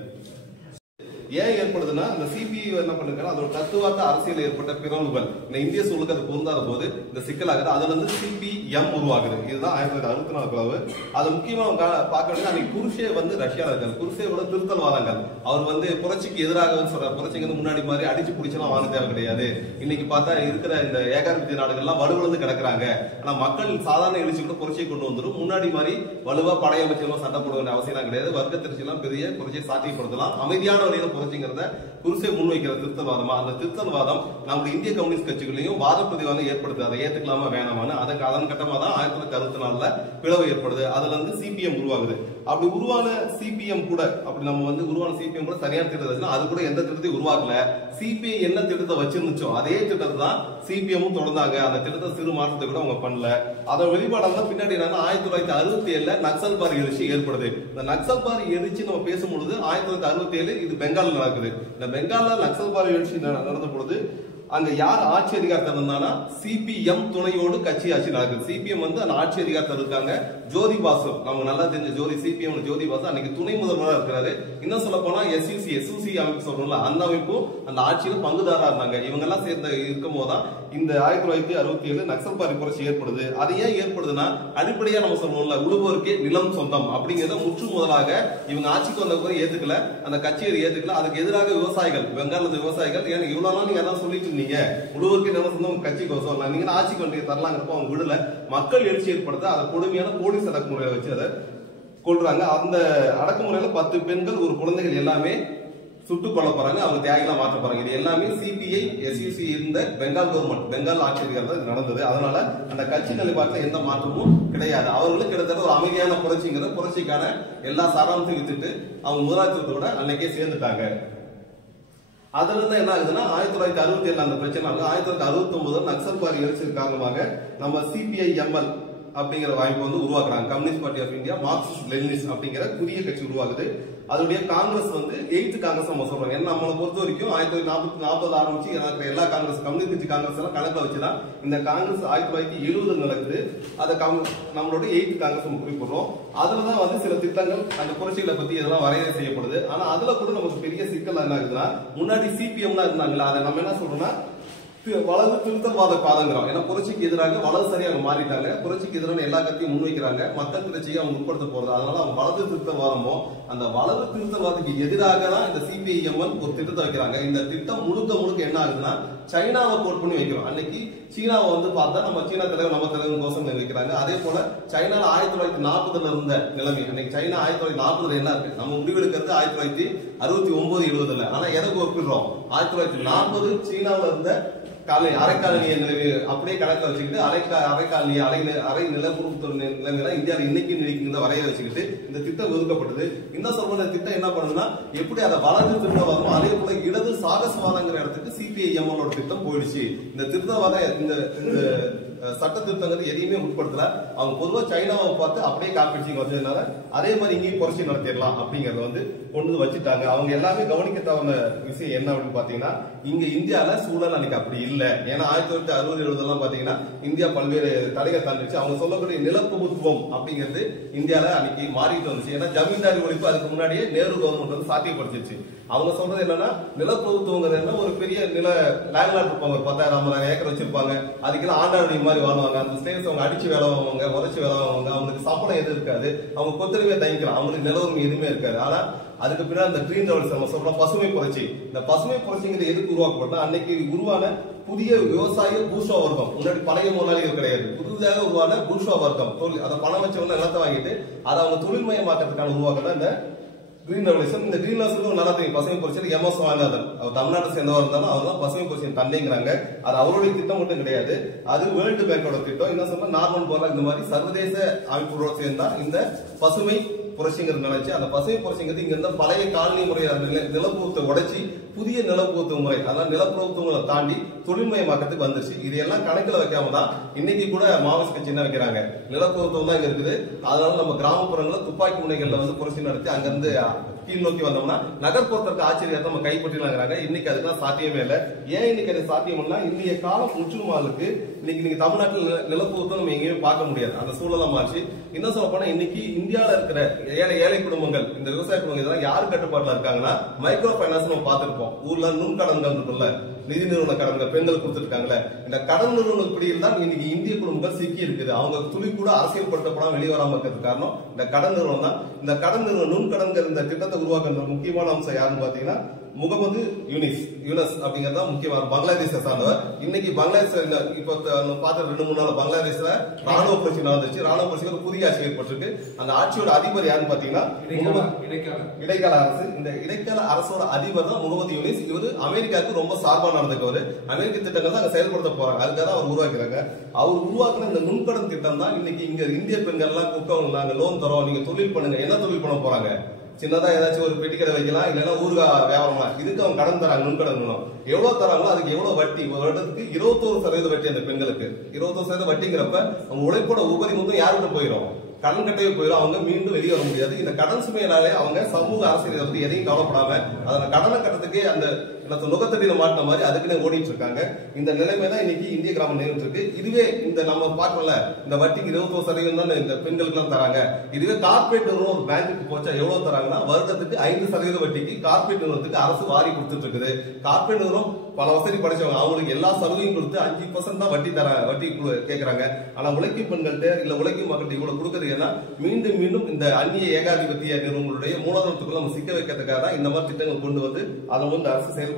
ஏன் ஏற்படுதுன்னா, அந்த சிபிஐ என்ன பண்ணுங்க, அதோட தத்துவார்த்த அரசியல் ஏற்பட்ட பிறவுகள் இந்த இந்திய சூழலுக்கு அது பொருந்தாத போது இந்த சிக்கலாகுது. அதுல இருந்து CPM உருவாகுது. இதுதான் 1964 பிளவு. அது முக்கியமா பார்க்க வேண்டியது, அன்னைக்கு குருஷே வந்து ரஷ்யால இருக்காரு. குருஷேவோட திருத்தல்வாதங்கள், அவர் வந்து புரட்சிக்கு எதிராக சொல்றாரு. புரட்சிக்கு வந்து முன்னாடி மாதிரி அடிச்சு பிடிச்சலாம் வாங்க தேவை கிடையாது. இன்னைக்கு பார்த்தா இருக்கிற இந்த ஏகாதிபத்திய நாடுகள்லாம் வலுவிழந்து கிடக்குறாங்க. ஆனா மக்கள் சாதாரண எழுச்சி கூட புரட்சியை கொண்டு வந்துடும். முன்னாடி மாதிரி வலுவா படையமைச்செல்லாம் சண்டை போட வேண்டிய அவசியம் கிடையாது. வர்க்க திருச்சி எல்லாம் பெரிய புரட்சியை சாத்தியப்படுத்தலாம். அமைதியான வழியில புரட்சிங்கிறத குருசே முன்வைக்கிற திருத்தல்வாதமா, அந்த திருத்தல்வாதம் நம்முடைய இந்திய கம்யூனிஸ்ட் கட்சிகளையும் வாதப்பிரதிவாதம் ஏற்படுது. அதை ஏத்துக்கலாமா வேணாமான்னு அதன் கட்டமா தான் 1964 பிளவு ஏற்படுது. அதுல இருந்து CPM உருவாகுது. அப்படி உருவான CPM கூட, அப்படி நம்ம வந்து உருவான CPM கூட சரியான திட்டத்தை, அது கூட எந்த திட்டத்தையும் உருவாக்கல. CPI என்ன திட்டத்தை வச்சிருந்துச்சோ அதே திட்டத்தை தான் CPM தொடர்ந்தாங்க. அந்த திட்டத்தை சிறு மாற்றத்தை கூட அவங்க பண்ணல. அதோட வெளிப்பாடாக பின்னாடி 1967 நக்சல் பாரி எழுச்சி ஏற்படுது. இந்த நக்சல் பாரி எழுச்சி நம்ம பேசும்பொழுது 1967 இது பெங்கால் நடக்குது. இந்த பெங்கால்ல நக்சல் பாரி எழுச்சி நடந்த பொழுது அங்க யார் ஆட்சி அதிகாரத்தில் இருந்தானா, CPM துணையோடு கட்சி ஆட்சி நடக்குது. CPM வந்து அந்த ஆட்சி அதிகாரத்தில் இருக்காங்க. ஜோதி பாசு, நம்ம நல்லா தெரிஞ்ச CPM ஜோதி பாசு அன்னைக்கு துணை முதல்வராக இருக்கிறாரு. இன்னும் சொல்ல போனா SUC அமைப்பு சொல்றோம்ல, அந்த அமைப்பும் அந்த ஆட்சியில பங்குதாரா இருந்தாங்க. இவங்க எல்லாம் சேர்ந்து இருக்கும் போதுதான் இந்த 1967 நக்சல் பாரி புரட்சி ஏற்படுது. அது ஏன் ஏற்படுதுன்னா, அடிப்படையா நம்ம சொல்றோம்ல, உழுவோருக்கே நிலம் சொந்தம் அப்படிங்கிறத முற்று முதலாக இவங்க ஆட்சிக்கு வந்த போது ஏத்துக்கல, அந்த கட்சியை ஏத்துக்கல. அதுக்கு எதிராக விவசாயிகள், பெங்கால் விவசாயிகள், ஏன்னா இவ்வளவு நாள் நீங்க அதான் சொல்லிட்டு இருந்தீங்க, உழுவோருக்கே நிலம் சொந்தம் கட்சி கோசம் நீங்க ஆட்சிக்கு வந்து தரலாங்கிறப்ப அவங்க விடல. மக்கள் எழுச்சி ஏற்படுத்த அதை கொடுமையான போலீஸ் அடக்குமுறையை வச்சு அதை கொள்றாங்க. அந்த அடக்குமுறையில 10 பெண்கள், ஒரு குழந்தைகள் எல்லாமே சுட்டுக் கொல்ல போறாங்க. அவங்க தியாகிகளா மாற்ற போறாங்க. இது எல்லாமே CPI SUC இருந்த பெங்கால் கவர்மெண்ட், பெங்கால் ஆட்சி அதிகாரத்தில் நடந்தது. அதனால அந்த கட்சி நிலைப்பாட்டில் எந்த மாற்றமும் கிடையாது. அவர்களுக்கு கிட்டத்தட்ட ஒரு அமைதியான புரட்சிங்கிற புரட்சிக்கான எல்லா சாராம்சத்தையும் வித்துட்டு அவங்க முதலாளித்துவத்தோட அன்னைக்கே சேர்ந்துட்டாங்க. அதுல இருந்து என்ன ஆகுதுன்னா, 1967 அந்த பிரச்சனை ஆகுது. 1969 நக்சல் பாரி எழுச்சி காரணமாக நம்ம CPI-ML அப்படிங்கிற வாய்ப்பு வந்து உருவாக்குறாங்க. Communist Party of India Marxist Leninist அப்படிங்கிற புதிய கட்சி உருவாகுது. அதோடைய காங்கிரஸ் வந்து 8th காங்கிரஸ் நம்ம சொல்றோம். ஏன்னா நம்மளை பொறுத்த வரைக்கும் 1940 ஆரம்பிச்சு எல்லா காங்கிரஸ், கம்யூனிஸ்ட் கட்சி காங்கிரஸ் எல்லாம் கணக்குல வச்சுதான் இந்த காங்கிரஸ் 1970 நடக்குது. அதை நம்மளோட 8th காங்கிரஸ் நம்ம குறிப்பிடுறோம். அதுலதான் வந்து சில திட்டங்கள், அந்த புரட்சிகளை பத்தி இதெல்லாம் வரையறை செய்யப்படுது. ஆனா அதுல கூட நமக்கு பெரிய சிக்கல் என்ன ஆகுதுன்னா, முன்னாடி CPM தான் இருந்தாங்களா, அதை நம்ம என்ன சொல்றோம்னா வலது திருத்தல்வாத பாதங்கிறோம். ஏன்னா புரட்சிக்கு எதிராக வலது சரியாக மாறிட்டாங்க. புரட்சிக்கு எதிரான எல்லா கட்சியும் முன்வைக்கிறாங்க. மக்கள் திரட்சியை அவங்க உட்படுத்த போறது. அதனால அவங்க வலது திருத்தல்வாதமோ, அந்த வலது திருத்தல்வாதத்துக்கு எதிராக தான் இந்த CPI-ML ஒரு திட்டத்தை வைக்கிறாங்க. இந்த திட்டம் முழுக்க என்ன ஆகுதுன்னா, சைனாவை கோட் பண்ணி வைக்கிறோம். அன்னைக்கு சீனாவை வந்து பார்த்தா நம்ம சீனா தலைவர் நம்ம தலைவர் கோஷம் வைக்கிறாங்க. அதே போல சைனால 1940 இருந்த நிலைமை, அன்னைக்கு சைனா 1940 என்ன இருக்கு, நம்ம முடிவெடுக்கிறது 1969-70. ஆனா எதை ஒப்பிடுறோம், 1940 சீனாவில இருந்த அரைக்காலனிய நிலைமை அப்படியே கணக்கில் வச்சுக்கிட்டு அரைக்காலனிய அரை நிலப்பரப்பு நிலைமையில இந்தியாவில் இன்னைக்கு நீடிக்கிற வரைய வச்சுக்கிட்டு இந்த திட்டம் ஒதுக்கப்பட்டது. இந்த சொல்ற திட்டம் என்ன பண்ணுதுன்னா, எப்படி அதை வளர்ந்து திட்டம் வருமோ அதே போல இடது சாகசவாதங்கிற இடத்துக்கு CPI-ML திட்டம் போயிடுச்சு. இந்த திருத்தவாத இந்த சட்ட திருத்தங்கள் எதையுமே உட்படுத்தல. அவங்க பொதுவா சைனாவை பார்த்து அப்படியே காப்பீடு வச்சதுனால அதே மாதிரி இங்கேயும் புரட்சி நடத்திடலாம் அப்படிங்கறத வந்து கொண்டு வச்சுட்டாங்க. அவங்க எல்லாமே கவனிக்க தவறுன விஷயம் என்ன அப்படின்னு பாத்தீங்கன்னா, இங்க இந்தியால சூழல் அன்னைக்கு அப்படி இல்ல. ஏன்னா 1960-70 பாத்தீங்கன்னா இந்தியா பல்வேறு தடைகள் தாண்டிச்சு. அவங்க சொல்லக்கூடிய நிலப்பிரபுத்துவம் அப்படிங்கிறது இந்தியால அன்னைக்கு மாறிட்டு வந்துச்சு. ஏன்னா ஜமீன்தாரி ஒழிப்பு அதுக்கு முன்னாடியே நேரு கவர்மெண்ட் வந்து சாத்தியப்படுத்திச்சு. அவங்க சொல்றது என்னன்னா, நிலப்பிரபுத்துவங்கிறது என்ன, ஒரு பெரிய நில லேண்ட்லார்ட் இருப்பாங்க, 10,000-50,000 ஏக்கர் வச்சிருப்பாங்க. அதுக்கெல்லாம் ஆண்டாளுடைய மாதிரி வாழ்வாங்க. அந்த ஸ்டேஜ் அவங்க அடிச்சு வேலை வாங்குவாங்க, உதச்சு வேலை வாங்குவாங்க. அவங்களுக்கு சம்பளம் எதுவும் இருக்காது, அவங்க கொத்தடிமையா தங்கிக்கலாம், அவங்களுக்கு நில உரிமை எதுவுமே இருக்காது. ஆனா அதுக்கு பின்னாடி அந்த கிரீன் ரெவல்யூஷன் நம்ம சொல்றோம் பசுமை புரட்சி. இந்த பசுமை புரட்சிங்கிறது எதுக்கு உருவாக்கப்பட்டா, அன்னைக்கு உருவான புதிய விவசாய பூர்ஷா வர்க்கம், முன்னாடி பழைய முதலாளிகள் கிடையாது, புதுதாக உருவான பூர்ஷா வர்க்கம், அதை பணம் வச்சவங்க நிலத்தை வாங்கிட்டு அதை அவங்க தொழில்மயமாக்கிறதுக்கான உருவாக்கம் இந்த கிரீன் ரெவல்யூஷன். இந்த கிரீன் ரெவல்யூஷன் நல்லா தெரியும். பசுமை புரட்சி எம்.எஸ். சுவாமிநாதன் அவர் தமிழ்நாட்டை சேர்ந்தவர் இருந்தாலும் அவர் தான் பசுமை புரட்சியின் தந்தைங்கிறாங்க. அது அவருடைய திட்டம் மட்டும் கிடையாது, அது வேர்ல்டு பேங்கோட திட்டம். என்ன சொன்னா நார்மன் போல இந்த மாதிரி சர்வதேச அமைப்புகளோட சேர்ந்தா இந்த பசுமை புரட்சிங்கிறது நினைச்சு, அந்த பசுமை புரட்சிங்கிறது இங்க இருந்த பழைய காலனி முறை நிலப்புறத்தை உடைச்சி புதிய நிலப்புறத்து முறை, அதாவது நிலப்புறத்துவங்களை தாண்டி தொழில்மயமாக்கத்துக்கு வந்துருச்சு. இது எல்லாம் கணக்குல வைக்காம தான் இன்னைக்கு கூட மாவோயிஸ்ட் கட்சி என்ன வைக்கிறாங்க, நிலப்புறத்துவம் தான் இங்க இருக்குது. அதனால நம்ம கிராமப்புறங்களை துப்பாக்கி முனைகள்ல வந்து புரட்சி நடத்தி அங்கிருந்து கீழ் நோக்கி வந்தோம்னா நகர்ப்புறத்திற்கு ஆச்சரியத்தை நம்ம கைப்பற்றினாங்கிறாங்க. இன்னைக்கு அதுதான் சாத்தியமே இல்லை. ஏன் இன்னைக்கு அது சாத்தியம்னா, இந்திய காலம் முற்றுமாளுக்கு இன்னைக்கு நீங்க தமிழ்நாட்டில் நிலப்புறத்தை நம்ம எங்கேயுமே பார்க்க முடியாது, அந்த சூழலாம் மாறிச்சு. இன்னும் சொல்ல போனா இன்னைக்கு இந்தியாவில இருக்கிற ஏழை குடும்பங்கள், இந்த விவசாய குடும்பங்கள் இதெல்லாம் யார் கட்டுப்பாட்டுல இருக்காங்கன்னா மைக்ரோ பைனான்ஸ் நம்ம பார்த்திருப்போம். ஊர்ல நுண்கடன்கள் இருக்குல்ல, நிதி நிறுவன கடன்கள் பெண்கள் கொடுத்துருக்காங்களே, இந்த கடன் நிறுவனங்கள் பிடியில் தான் இன்னைக்கு இந்திய குடும்பங்கள் சிக்கி இருக்குது. அவங்க துளி கூட அரசியல்படுத்தப்படாம வெளியே வராம இருக்கிறது காரணம் இந்த கடன் நிறுவனம் தான். இந்த கடன் நிறுவனம் நுண்கடன்கள் இந்த திட்டத்தை உருவாக்குற முக்கியமான அம்சம் யாருன்னு பாத்தீங்கன்னா முகமது யூனஸ் அப்படிங்கறத முக்கியமான பங்களாதேஷை சார்ந்தவர். இன்னைக்கு பங்களாதேஷ் இப்ப பார்த்த 2-3 நாள் பங்களாதேஷ்ல ராணுவ புரட்சி நடந்துச்சு. ராணுவ புரட்சிக்கு ஒரு புதிய ஆட்சி ஏற்பட்டிருக்கு. அந்த ஆட்சியோட அதிபர் யாருன்னு பாத்தீங்கன்னா இடைக்கால அரசு. இந்த இடைக்கால அரசோட அதிபர் தான் முகமது யூனிஸ். இவரு அமெரிக்காவுக்கு ரொம்ப சார்பா நடந்துக்கவர். அமெரிக்க திட்டங்கள் தான் அங்க செயல்படுத்த போறாங்க, அதுக்காக தான் அவர் உருவாக்குறாங்க. அவர் உருவாக்குன இந்த நுண்கடன் திட்டம் தான் இன்னைக்கு இங்க இந்திய பெண்கள் எல்லாம் கூப்பிட்டு நாங்க லோன் தரோம், நீங்க தொழில் பண்ணுங்க. என்ன தொழில் பண்ண போறாங்க, சின்னதா ஏதாச்சும் ஒரு பெட்டி கடை வைக்கலாம், இல்லைன்னா ஊருகா வியாபாரம். இதுக்கு அவங்க கடன் தராங்க, நுண்கடன் எவ்வளவு தராங்களோ அதுக்கு எவ்வளவு வட்டி, ஒரு வருடத்துக்கு 21% வட்டி. அந்த பெண்களுக்கு 21% வட்டிங்கிறப்ப அவங்க உழைப்போட உபரி மொத்தம் யாருக்கிட்ட போயிடும், கடன் கட்டவே போயிடும். அவங்க மீண்டும் வெளியே வர முடியாது. இந்த கடன் சுமையினாலே அவங்க சமூக அரசியல் வந்து எதையும் கவலைப்படாம அந்த கடனை கட்டத்துக்கே அந்த நுகத்தடியில மாட்டின மாதிரி அதுக்குன்னே ஓடிட்டு இருக்காங்க. இந்த நிலைமை தான் இன்னைக்கு இந்திய கிராமம் நிகழ்ந்து இருக்கு. இதுவே இந்த நம்ம பார்க்கல, இந்த வட்டிக்கு 21% தான் இந்த பெண்களுக்கு எல்லாம் தராங்க. இதுவே கார்பரேட் நிறுவனம் ஒரு பேங்க்கு போச்சா எவ்வளவு தராங்கன்னா, வருடத்துக்கு 5% வட்டிக்கு கார்பரேட் நிறுவனத்துக்கு அரசு வாரி கொடுத்துட்டு இருக்குது. கார்பரேட் நிறுவனம் பல வசதி படிச்சவங்க, அவங்களுக்கு எல்லா சலுகையும் கொடுத்து 5% தான் வட்டி கேட்கறாங்க. ஆனா உழைக்கும் பெண்கள்கிட்ட இல்ல உழைக்கும் மக்கள்கிட்ட இவ்வளவு கொடுக்கறது ஏன்னா மீண்டும் மீண்டும் இந்த அந்நிய ஏகாதிபத்திய நிறுவனங்களுடைய மூலதனத்துக்குள்ள நம்ம சிக்க வைக்கிறதுக்காக தான் இந்த மாதிரி திட்டங்கள் கொண்டு வந்து அதை வந்து அரசு செயல்பட்டு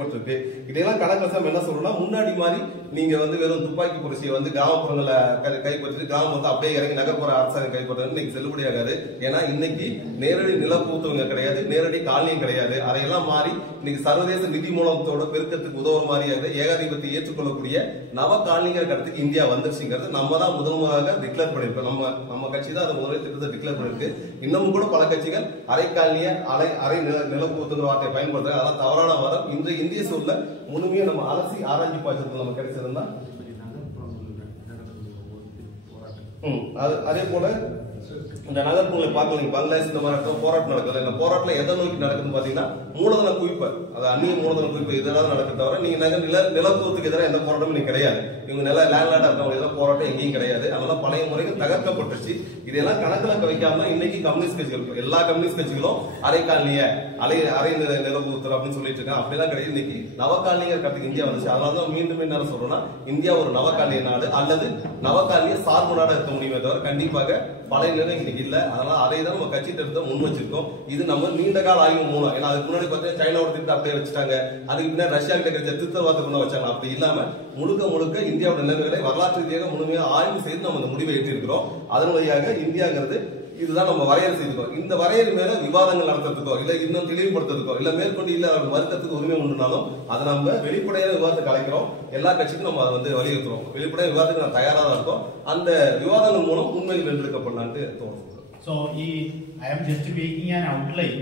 இதெல்லாம் கணக்கு என்ன சொல்றோம்னா, முன்னாடி மாதிரி நீங்க வந்து வெறும் துப்பாக்கி புரட்சியை வந்து கிராமப்புறங்களை கைப்பற்றி கிராமத்தை அப்படியே இறங்கி நகர்ப்புற அரசாங்கம் கைப்பற்றது இன்னைக்கு செல்லுபடியாகாது. ஏன்னா இன்னைக்கு நேரடி நிலப்பூத்தவங்க கிடையாது, நேரடி காலனியும் கிடையாது. அதையெல்லாம் மாறி இன்னைக்கு சர்வதேச நிதி மூலத்தோட பெருக்கத்துக்கு உதவுற மாதிரியாக ஏகாதிபத்தியை ஏற்றுக்கொள்ளக்கூடிய நவ காலனிங்கிற இடத்துக்கு இந்தியா வந்துருச்சுங்கிறது நம்ம தான் முதலாக டிக்ளேர் பண்ணிருக்கோம். நம்ம கட்சி தான் அதை முதல்ல திட்டத்தை டிக்ளேர் பண்ணிருக்கு. இன்னமும் கூட பல கட்சிகள் அரை காலனிய அரை நிலப்பூத்துங்கிற வார்த்தையை பயன்படுத்துறாங்க. அதெல்லாம் தவறான வாதம். இன்றைய இந்திய சூழல முழுமையா நம்ம அலசி ஆராய்ச்சி பார்த்து நம்ம கிடைச்சதுன்னா அதே போல இந்த நகர்ப்புறங்களை பார்க்கலாம். பங்களாதேஷ் இந்த மாதிரி போராட்டம் நடக்குது. இந்த போராட்டம் எதை நோக்கி நடக்குதுன்னு பாத்தீங்கன்னா மூலதன குவிப்பு, அது அந்நிய மூலதன குவிப்பு இதெல்லாம் நடக்க தவிர நீங்க நிலப்பூரத்துக்கு எதிராக எந்த போராட்டமும் நீங்க கிடையாது. இவங்க லேண்ட்லாண்டா இருக்கவங்க எதாவது போராட்டம் எங்கேயும் கிடையாது. அதனால பழைய முறைகள் தகர்க்கப்பட்டுச்சு. இதெல்லாம் கணக்குல வைக்காம இன்னைக்கு கம்யூனிஸ்ட் கட்சிகள் எல்லா கம்யூனிஸ்ட் கட்சிகளும் அரை காலனிய அரை நிலப்பூர்த்தர் அப்படின்னு சொல்லிட்டு இருக்காங்க. அப்படிலாம் கிடையாது. இன்னைக்கு நவகாலனியர் கட்டத்துக்கு இந்தியா வந்துச்சு. அதனாலதான் மீண்டும் என்ன சொல்றோம்னா, இந்தியா ஒரு நவகாலனிய நாடு அல்லது நவகாலனிய சார்பு நாடா இருக்க முடியுமே தவிர கண்டிப்பாக பழைய நிலை இன்னைக்கு இல்ல. அதனால அதை தான் நம்ம கட்சி திட்டத்தை முன் வச்சிருக்கோம். இது நம்ம நீண்ட கால ஆய்வு மூலம். ஏன்னா அதுக்கு முன்னாடி பார்த்தீங்கன்னா சைனாவோட திட்டம் அப்படியே வச்சுட்டாங்க, அதுக்கு பின்னாடி ரஷ்யா கிட்ட கிடைச்ச திருத்தவாதத்தை கொண்டு வச்சாங்க. அப்படி இல்லாம முழுக்க இந்தியாவோட நிலைமைகளை வரலாற்று ரீதியாக முழுமையாக ஆய்வு செய்து நம்ம அந்த முடிவை ஏற்றிருக்கிறோம். அதன் வழியாக இந்தியாங்கிறது இதுதான் நம்ம வரையறை செய்திருக்கோம். இந்த வரையறை மேல விவாதங்கள் நடத்துறதுக்கோ இல்ல இன்னும் தெளிவுபடுத்துறதுக்கோ இல்ல மேற்கொண்டு இல்ல மறுக்கிறதுக்கு உரிமை உண்டுனாலும் அதை நம்ம வெளிப்படையான விவாதத்தை கலைக்கிறோம். எல்லா கட்சிக்கும் நம்ம அதை வந்து வலியுறுத்துறோம். வெளிப்படையான விவாதத்துக்கு நான் தயாரா தான் இருக்கோம். அந்த விவாதங்கள் மூலம் உண்மையில் வென்றெடுக்கப்படலான்ட்டு தோணும். So, I am just making an outline.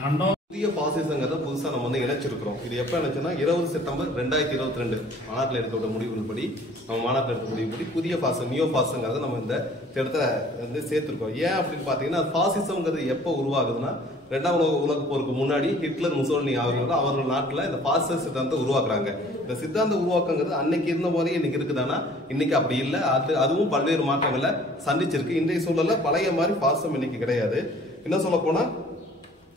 None of புதிய பாசிசங்கிறத புதுசா நம்ம வந்து இணைச்சிருக்கிறோம். இது எப்ப இணைச்சுன்னா 20 செப்டம்பர் 2022 மாநாட்டில் எடுக்கப்பட்ட முடிவுபடி நம்ம மாநாட்டில் எடுத்த முடிவுபடி புதிய பாசம் நியோ பாசங்கிறத நம்ம இந்த இடத்துல வந்து சேர்த்திருக்கோம். ஏன் அப்படின்னு பாத்தீங்கன்னா பாசிசம்ங்கிறது எப்ப உருவாகுதுன்னா, 2ஆம் உலக போருக்கு முன்னாடி ஹிட்லர் முசோலினி அவர்கள் நாட்டுல இந்த பாசிச சித்தாந்தத்தை உருவாக்குறாங்க. இந்த சித்தாந்த உருவாக்கங்கிறது அன்னைக்கு இருந்த போதே இன்னைக்கு இருக்குதானா, இன்னைக்கு அப்படி இல்லை. அதுவும் பல்வேறு மாற்றங்களை சந்திச்சிருக்கு. இன்றைய சூழல்ல பழைய மாதிரி பாசிசம் இன்னைக்கு கிடையாது. என்ன சொல்ல போனா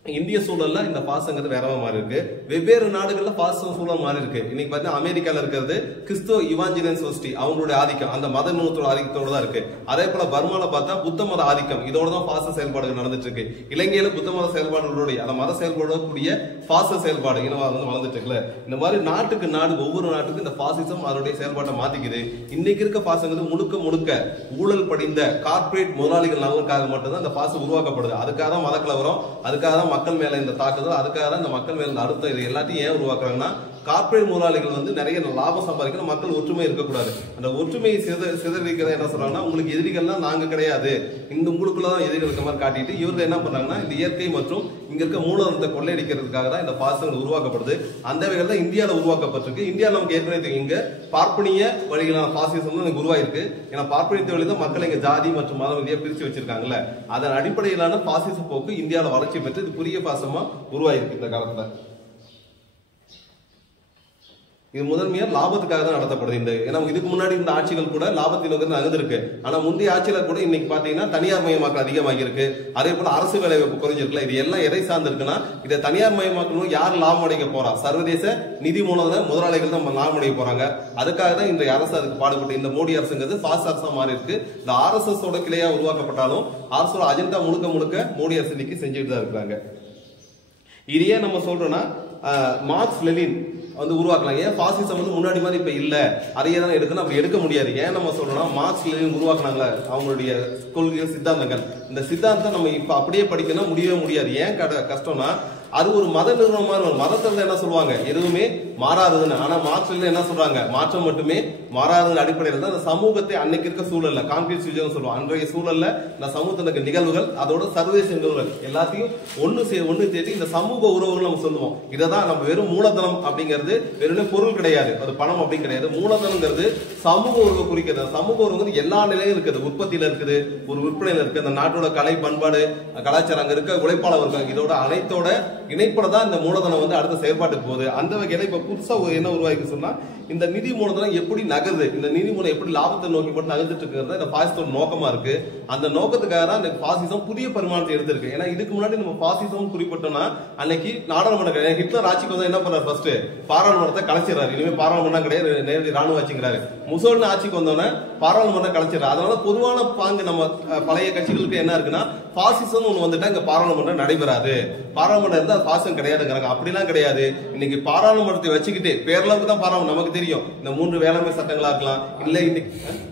இந்திய சூழல்ல இந்த பாசங்கிறது வேற மாதிரி இருக்கு. வெவ்வேறு நாடுகள்ல பாச சூழல் மாறி இருக்கு. இன்னைக்கு பார்த்தா அமெரிக்கால இருக்கிறது கிறிஸ்துவ இவாஞ்சலியன் சொசைட்டி, அவங்களுடைய ஆதிக்கம் அந்த மத நூற்றோட ஆதிக்கத்தோட தான் இருக்கு. அதே போல பர்மால பார்த்தா புத்த மத ஆதிக்கம், இதோட தான் பாச செயல்பாடுகள் நடந்துட்டு இருக்கு. இலங்கையில புத்த மத செயல்பாடுகளோட அந்த மத செயல்பாடக்கூடிய பாச செயல்பாடு வந்து வளர்ந்துட்டு இருக்குல்ல. இந்த மாதிரி நாட்டுக்கு நாடு ஒவ்வொரு நாட்டுக்கும் இந்த பாசிசம் அதனுடைய செயல்பாட்டை மாத்திக்குது. இன்னைக்கு இருக்க பாசங்கிறது முழுக்க முழுக்க ஊழல் படிந்த கார்பரேட் முதலாளிகள் நலனுக்காக மட்டும்தான் இந்த பாசம் உருவாக்கப்படுது. அதுக்காக தான் மதக்கலவரம், அதுக்காக தான் மக்கள் மேல இந்த தாக்குதல், அதுக்காக தான் இந்த மக்கள் மேல இந்த அழுத்தம், இது எல்லாத்தையும் ஏன் உருவாக்குறாங்கன்னா கார்பரேட் முதலாளிகள் வந்து நிறைய லாபம் சம்பாதிக்கணும், மக்கள் ஒற்றுமை இருக்கக்கூடாது. அந்த ஒற்றுமையை சிதறடிக்கிறத என்ன சொல்றாங்கன்னா, உங்களுக்கு எதிரிகள்லாம் நாங்க கிடையாது, இந்த உங்களுக்குள்ளதான் எதிரிகள் இருக்க மாதிரி காட்டிட்டு இவர்கள் என்ன பண்றாங்கன்னா இந்த இயற்கை மற்றும் இங்க இருக்க மூலதனத்தை கொள்ளையடிக்கிறதுக்காக தான் இந்த பாசங்கள் உருவாக்கப்படுது. அந்த வகையில் தான் இந்தியாவில் உருவாக்கப்பட்டிருக்கு. இந்தியாவில் நமக்கு ஏற்கனவே இங்க பார்ப்பனிய வழிகளான பாசிசம் உருவாயிருக்கு. ஏன்னா பார்ப்பனியத்தை வழி தான் மக்களை இங்க ஜாதி மற்றும் மத ரீதியா பிரிச்சு வச்சிருக்காங்கல்ல. அதன் அடிப்படையிலான பாசிச போக்கு இந்தியாவில் வளர்ச்சி பெற்று இது புதிய பாசமா உருவாயிருக்கு இந்த காலத்துல. இது முதன்மையா லாபத்துக்காக தான் நடத்தப்படுது. இந்த ஏன்னா இதுக்கு முன்னாடி இந்த ஆட்சிகள் கூட லாபத்தின் நோக்கத்தில் நகர்ந்திருக்கு. ஆனா முந்தைய ஆட்சியில கூட இன்னைக்கு பாத்தீங்கன்னா தனியார் மயமாக்கல் அதிகமாகி இருக்கு. அதே போல அரசு வேலை வாய்ப்பு குறைஞ்சிருக்குல்ல. இது எல்லாம் எதை சார்ந்து இருக்குன்னா, இதை தனியார் மயமாக்கணும் யார் லாபம் அடைக்க போறா? சர்வதேச நிதி மூலதன முதலாளிகள் தான் லாபம் அடைய போறாங்க. அதுக்காக தான் இன்றைய அரசு அதுக்கு பாடுபட்டு இந்த மோடி அரசுங்கிறது பாஸ் அரசா மாறி இருக்கு. இந்த RSS ஓட கிளையா உருவாக்கப்பட்டாலும் அரசோட அஜெண்டா முழுக்க முழுக்க மோடி அரசு இன்னைக்கு செஞ்சுட்டு தான் இருக்கிறாங்க. இதையே நம்ம சொல்றோம்னா மார்க்ஸ் லெனின் வந்து உருவாக்கலாம். ஏன் பாசிசம் வந்து முன்னாடி மாதிரி இப்ப இல்ல, அதையே தான் எடுக்கணும், அப்படி எடுக்க முடியாது. ஏன் நம்ம சொல்றோம்னா மார்க்ஸ் லெனின் உருவாக்குனாங்களா அவங்களுடைய கொள்கைகள் சித்தாந்தங்கள், இந்த சித்தாந்தம் நம்ம இப்ப அப்படியே படிக்கணும் முடியவே முடியாது. ஏன் கஷ்டம்னா அது ஒரு மத நிறுவனம் மாதிரி வரும். மதத்துல என்ன சொல்லுவாங்க, எதுவுமே மாறாததுன்னு. ஆனா மார்க்ஸ்ல என்ன சொல்றாங்க, மாற்றம் மட்டுமே மாறாதது அடிப்படையில் தான் அந்த சமூகத்தை அன்னைக்கு இருக்க சூழல்ல கான்கிரீட் ஃபியூச்சர் சொல்லுவோம். அன்றைய சூழல்ல இந்த சமூகத்திற்கு நிகழ்வுகள் அதோட சர்வதேச நிகழ்வுகள் எல்லாத்தையும் ஒண்ணு சேர்த்து இந்த சமூக உறவுகள் நம்ம சொல்லுவோம். இதைதான் நம்ம வெறும் மூலதனம் அப்படிங்கிறது வெறும் பொருள் கிடையாது, அது பணம் அப்படின்னு கிடையாது. மூலதனம்ங்கிறது சமூக உறவு குறிக்கிறது. சமூக உறவு எல்லா நிலையும் இருக்குது, உற்பத்தியில இருக்குது, ஒரு விற்பனையில இருக்கு, அந்த நாட்டோட கலை பண்பாடு கலாச்சாரம் அங்க இருக்க உழைப்பாளர் இருக்காங்க, இதோட அனைத்தோட இணைப்பட தான் இந்த மூலதனம் வந்து அடுத்த செயல்பாட்டுக்கு போகுது. அந்த வகையில இப்ப புதுசா என்ன உருவாக்கி சொன்னா, இந்த நிதி மூலதனம் எப்படி நகருது, இந்த நிதி மூலம் எப்படி லாபத்தை நோக்கி போட்டு நகர்ந்துட்டு இருக்கிறது இந்த பாசிசத்தோட நோக்கமா இருக்கு. அந்த நோக்கத்துக்காக தான் இந்த பாசிசம் புதிய பரிமாணத்தை எடுத்திருக்கு. ஏன்னா இதுக்கு முன்னாடி நம்ம பாசிசம் குறிப்பிட்டோம்னா அன்னைக்கு நாடாளுமன்றம் ஹிட்லர் ஆட்சிக்கு வந்து என்ன பண்றாரு, ஃபர்ஸ்ட் பாராளுமன்றத்தை கலைச்சிடறாரு. இனிமே பாராளுமன்றம் கிடையாது, நேரடி ராணுவ ஆட்சிங்கிறாரு. முசோலினி ஆட்சிக்கு வந்தோடனே பாராளுமன்றம் கலைச்சிடறாரு. அதனால பொதுவான பாங்கு நம்ம பழைய கட்சிகளுக்கு என்ன இருக்குன்னா, பாசிசம் ஒண்ணு வந்துட்டா இங்க பாராளுமன்றம் நடைபெறாது, பாராளுமன்றம் இருந்தா பாசிசம் கிடையாதுங்கிறாங்க. அப்படிலாம் கிடையாது. இன்னைக்கு பாராளுமன்றத்தை வச்சுக்கிட்டு பேரளவுக்கு தான் பாராளுமன்றம் நமக்கு தெரியும். இந்த 3 வேளாண்மை சட்டங்களா இருக்கலாம், இல்ல இன்னைக்கு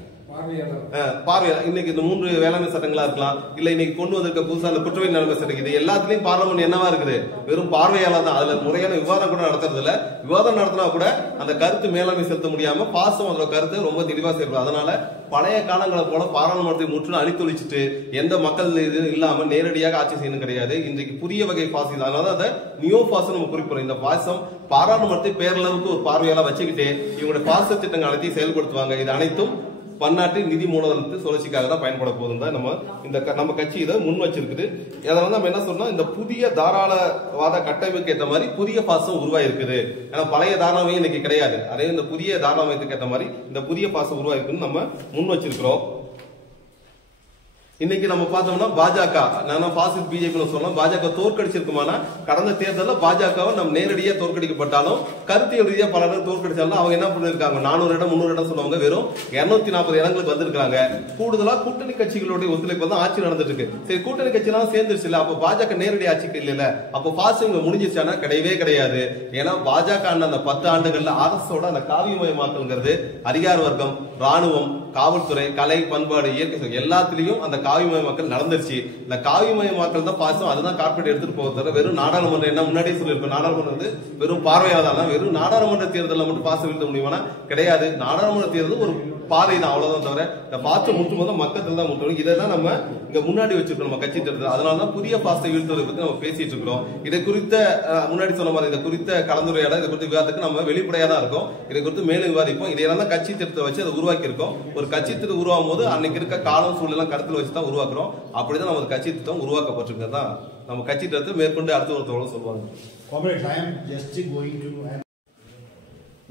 பார்வையாளர் இன்னைக்கு இந்த 3 வேளாண்மை சட்டங்களா இருக்கலாம், இல்ல இன்னைக்கு கொண்டு வந்திருக்க புதுசா குற்றவியல் நடைமுறை சட்டம், இது எல்லாத்துலயும் பார்லமெண்ட் என்னவா இருக்குது, வெறும் பார்வையாளர் தான். அதுல முறையான விவாதம் கூட நடத்துறது இல்ல. விவாதம் நடத்தினா கூட அந்த கருத்து மேலாண்மை செலுத்த முடியாம பாசம் அதோட கருத்து ரொம்ப தெளிவா செயல்படும். அதனால பழைய காலங்களை போல பாராளுமன்றத்தை முற்றிலும் அழித்தொழிச்சிட்டு எந்த மக்கள் இது இல்லாம நேரடியாக ஆட்சி செய்யணும் கிடையாது. இன்றைக்கு புதிய வகை பாசிசம், அதனால அதை நியோ பாசம் நம்ம குறிப்பிடுறோம். இந்த பாசம் பாராளுமன்றத்தை பேரளவுக்கு ஒரு பார்வையாளர் வச்சுக்கிட்டு இவங்களுடைய பாச திட்டங்கள் அனைத்தையும் செயல்படுத்துவாங்க. இது அனைத்தும் பன்னாட்டு நிதி மூலதனத்தை சுழற்சிக்காக தான் பயன்பட போதும் தான் நம்ம கட்சி இதை முன் வச்சிருக்குது. அதனால நம்ம என்ன சொன்னோம், இந்த புதிய தாராளவாத கட்டமைப்புக்கு ஏற்ற மாதிரி புதிய பாசம் உருவாயிருக்குது. ஏன்னா பழைய தாராளமையும் இன்னைக்கு கிடையாது. அதே இந்த புதிய தாராளமயத்துக்கு ஏற்ற மாதிரி இந்த புதிய பாசம் உருவாயிருக்குன்னு நம்ம முன் வச்சிருக்கிறோம். இன்னைக்கு நம்ம பார்த்தோம்னா பாஜக, நான் பாசிஸ்ட் பிஜேபி சொல்லலாம், பாஜக தோற்கடிச்சிருக்குமானா கடந்த தேர்தலில் பாஜகவை நம்ம நேரடியாக தோற்கடிக்கப்பட்டாலும் கருத்தியல் ரீதியாக பல இடம் தோற்கடிச்சாலும் அவங்க என்ன பண்ணிருக்காங்க, 400 இடம் 300 இடம் சொல்லுவாங்க, வெறும் 240 இடங்களுக்கு வந்திருக்காங்க. கூடுதலா கூட்டணி கட்சிகளுடைய ஒத்துழைப்பு தான் ஆட்சி நடந்துட்டு இருக்கு. சரி, கூட்டணி கட்சி எல்லாம் சேர்ந்துருச்சு இல்ல, அப்ப பாஜக நேரடி ஆட்சிக்கு இல்ல, அப்ப பாசிங் முடிஞ்சிருச்சானா கிடையவே கிடையாது. ஏன்னா பாஜக அந்த 10 ஆண்டுகள்ல அரசோட அந்த காவியமயமாக்கல்ங்கிறது அதிகார வர்க்கம், ராணுவம், காவல்துறை, கலை, பண்பாடு, இயற்கை எல்லாத்திலையும் அந்த காவியமயமாக்கல் நடந்துருச்சு. இந்த காவியமயமாக்கல் தான் பாசம், அதுதான் கார்பரேட் எடுத்துட்டு போகிறது. வெறும் நாடாளுமன்றம் என்ன முன்னாடியே சொல்லியிருக்கோம், நாடாளுமன்றம் வந்து வெறும் பார்வையாதான், வெறும் நாடாளுமன்ற தேர்தலில் மட்டும் பாசம் வீழ்த்த முடியுமானா கிடையாது. நாடாளுமன்ற தேர்தல் ஒரு பாதை தான், அவ்வளவுதான். தவிர இந்த பாசம் முட்டும் போது மக்கள் தான் முட்டும். இதை தான் நம்ம இங்க முன்னாடி வச்சிருக்கோம் நம்ம கட்சி தேர்தல். அதனாலதான் புதிய பாசத்தை வீழ்த்துவதை பத்தி நம்ம பேசிட்டு இருக்கிறோம். இதை குறித்த முன்னாடி சொன்ன மாதிரி இதை குறித்த கலந்துரையாடல், இதை குறித்த விவாதத்துக்கு நம்ம வெளிப்படையா தான் இருக்கும். இதை குறித்து மேலும் விவாதிப்போம். இதையெல்லாம் தான் கட்சி திட்டத்தை வச்சு அதை உருவாக்கி இருக்கோம். ஒரு கட்சி திட்டம் உருவாகும் போது அன்னைக்கு இருக்க காலம் சூழலாம் கருத்துல வச்சு தான் உருவாக்குறோம். அப்படிதான் நம்ம கட்சி திட்டம் உருவாக்கப்பட்டிருக்கிறது தான் நம்ம கட்சி திட்டத்தை மேற்கொண்டு அடுத்த ஒருத்தவங்களும் சொல்லுவாங்க.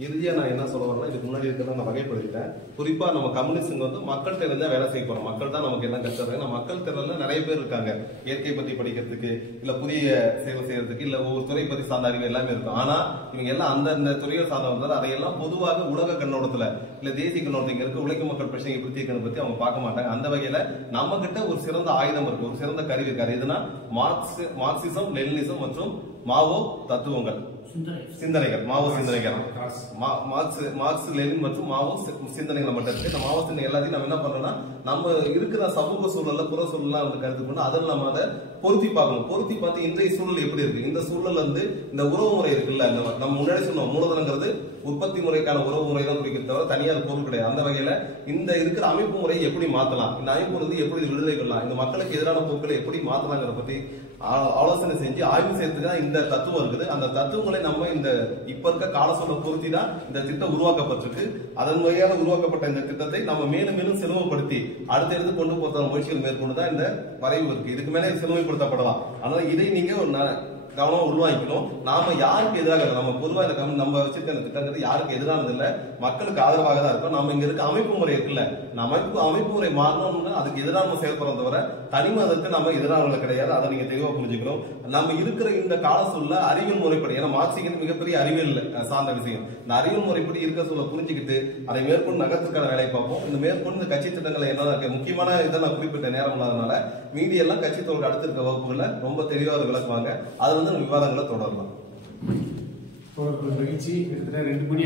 இறுதியா நான் என்ன சொல்ல வரேன்னா, இதுக்கு முன்னாடி இருக்கிறத நான் வகைப்படுத்திட்டேன். குறிப்பா நம்ம கம்யூனிஸ்ட் வந்து மக்கள் திறன் தான் வேலை செய்ய போறோம். மக்கள் தான் நமக்கு எல்லாம் கற்றுறாங்க. மக்கள் திறன்ல நிறைய பேர் இருக்காங்க. இயற்கை பத்தி படிக்கிறதுக்கு, இல்ல புதிய செயல் செய்யறதுக்கு, இல்ல ஒவ்வொரு துறை பத்தி சார்ந்த அறிவு எல்லாமே இருக்கும். ஆனா இவங்க எல்லாம் அந்த துறைகள் சார்ந்தவங்க அதையெல்லாம் பொதுவாக உலக கண்ணோட்டத்துல இல்ல தேசிய கண்ணோட்டத்தில் இங்க இருக்க உழைக்கும் மக்கள் பிரச்சனை எப்படி தீர்க்கணும் பத்தி அவங்க பார்க்க மாட்டாங்க. அந்த வகையில நம்ம கிட்ட ஒரு சிறந்த ஆயுதம் இருக்கு, ஒரு சிறந்த கருவி இருக்காரு. எதுனா மார்க்சிசம், லெனினிசம் மற்றும் மாவோ தத்துவங்கள், சிந்தனைகள், மாவோ சிந்தனைகள், மார்க்ஸ் லெனின் மற்றும் மாவோ சிந்தனைகள் மட்டும் இருக்கு. இந்த மாவோ சிந்தனை எல்லாத்தையும் நம்ம என்ன பண்றோம்னா, நம்ம இருக்கிற சமூக சூழல்ல புற சூழலாம் வந்து கருத்து கொண்டு அதில் நம்ம அதை பொருத்தி பார்க்கணும். பொருத்தி பார்த்து இன்றைய சூழல் எப்படி இருக்கு, இந்த சூழல் வந்து இந்த உறவு முறை இருக்குல்ல, நம்ம முன்னாடி சொன்னோம் மூலதனங்கிறது உற்பத்தி முறைக்கான உறவு முறை தான் குறிக்கிறது தவிர தனியார் பொருள் கிடையாது. அந்த வகையில இந்த இருக்கிற அமைப்பு முறையை எப்படி மாத்தலாம், இந்த அமைப்பு வந்து எப்படி விடுதலை கொள்ளலாம், இந்த மக்களுக்கு எதிரான பொருட்களை எப்படி மாத்தலாங்கிற பத்தி ஆலோசனை செஞ்சு ஆய்வு செய்யறதுக்கு தான் இந்த தத்துவம் இருக்குது. அந்த தத்துவங்களை நம்ம இந்த இப்ப இருக்க கால சூழலை பொருத்தி தான் இந்த திட்டம் உருவாக்கப்பட்டிருக்கு. அதன் வழியாக உருவாக்கப்பட்ட இந்த திட்டத்தை நம்ம மேலும் மேலும் செலவுபடுத்தி அடுத்தடுத்து கொண்டு போற முயற்சிகள் மேற்கொண்டுதான் இந்த வரைவு இருக்கு. இதுக்கு மேலே செலவுபடுத்தப்படலாம். அதனால இதை நீங்க கவனம் உருவாக்கணும். நாம யாருக்கு எதிராக நம்ம பொதுவா நம்ம வச்சிருக்க இந்த திட்டங்கிறது யாருக்கு எதிரானது இல்ல, மக்களுக்கு ஆதரவாக தான் இருக்கும். நம்ம இங்க இருக்க அமைப்பு முறை இருக்குல்ல, அமைப்பு முறை மாறணும்னா அதுக்கு எதிராக நம்ம செயல்படுறத தவிர தனிமதற்கு நம்ம எதிரானவர்கள் கிடையாது. அதை நீங்க தெளிவா புரிஞ்சுக்கணும். நம்ம இருக்கிற இந்த கால சூழல அறிவியல் முறைப்படி, ஏன்னா மார்க்சியம் மிகப்பெரிய அறிவியல் சார்ந்த விஷயம். இந்த அறிவியல் முறைப்படி இருக்க சூழலை புரிஞ்சுக்கிட்டு அதை மேற்கொண்டு நகர்த்துக்கான வேலையை பார்ப்போம். இந்த மேற்கொண்டு இந்த கட்சி திட்டங்கள் என்ன முக்கியமான இதை நான் குறிப்பிட்ட நேரம் இல்லாதனால மீதி எல்லாம் கட்சி தோழர்கள் அடுத்த இருக்க வகுப்புகள்ல ரொம்ப தெளிவாக விளக்குவாங்க. அது விவாதங்களை தொடரலாம். மகிழ்ச்சி. கிட்டத்தட்ட 2 மணி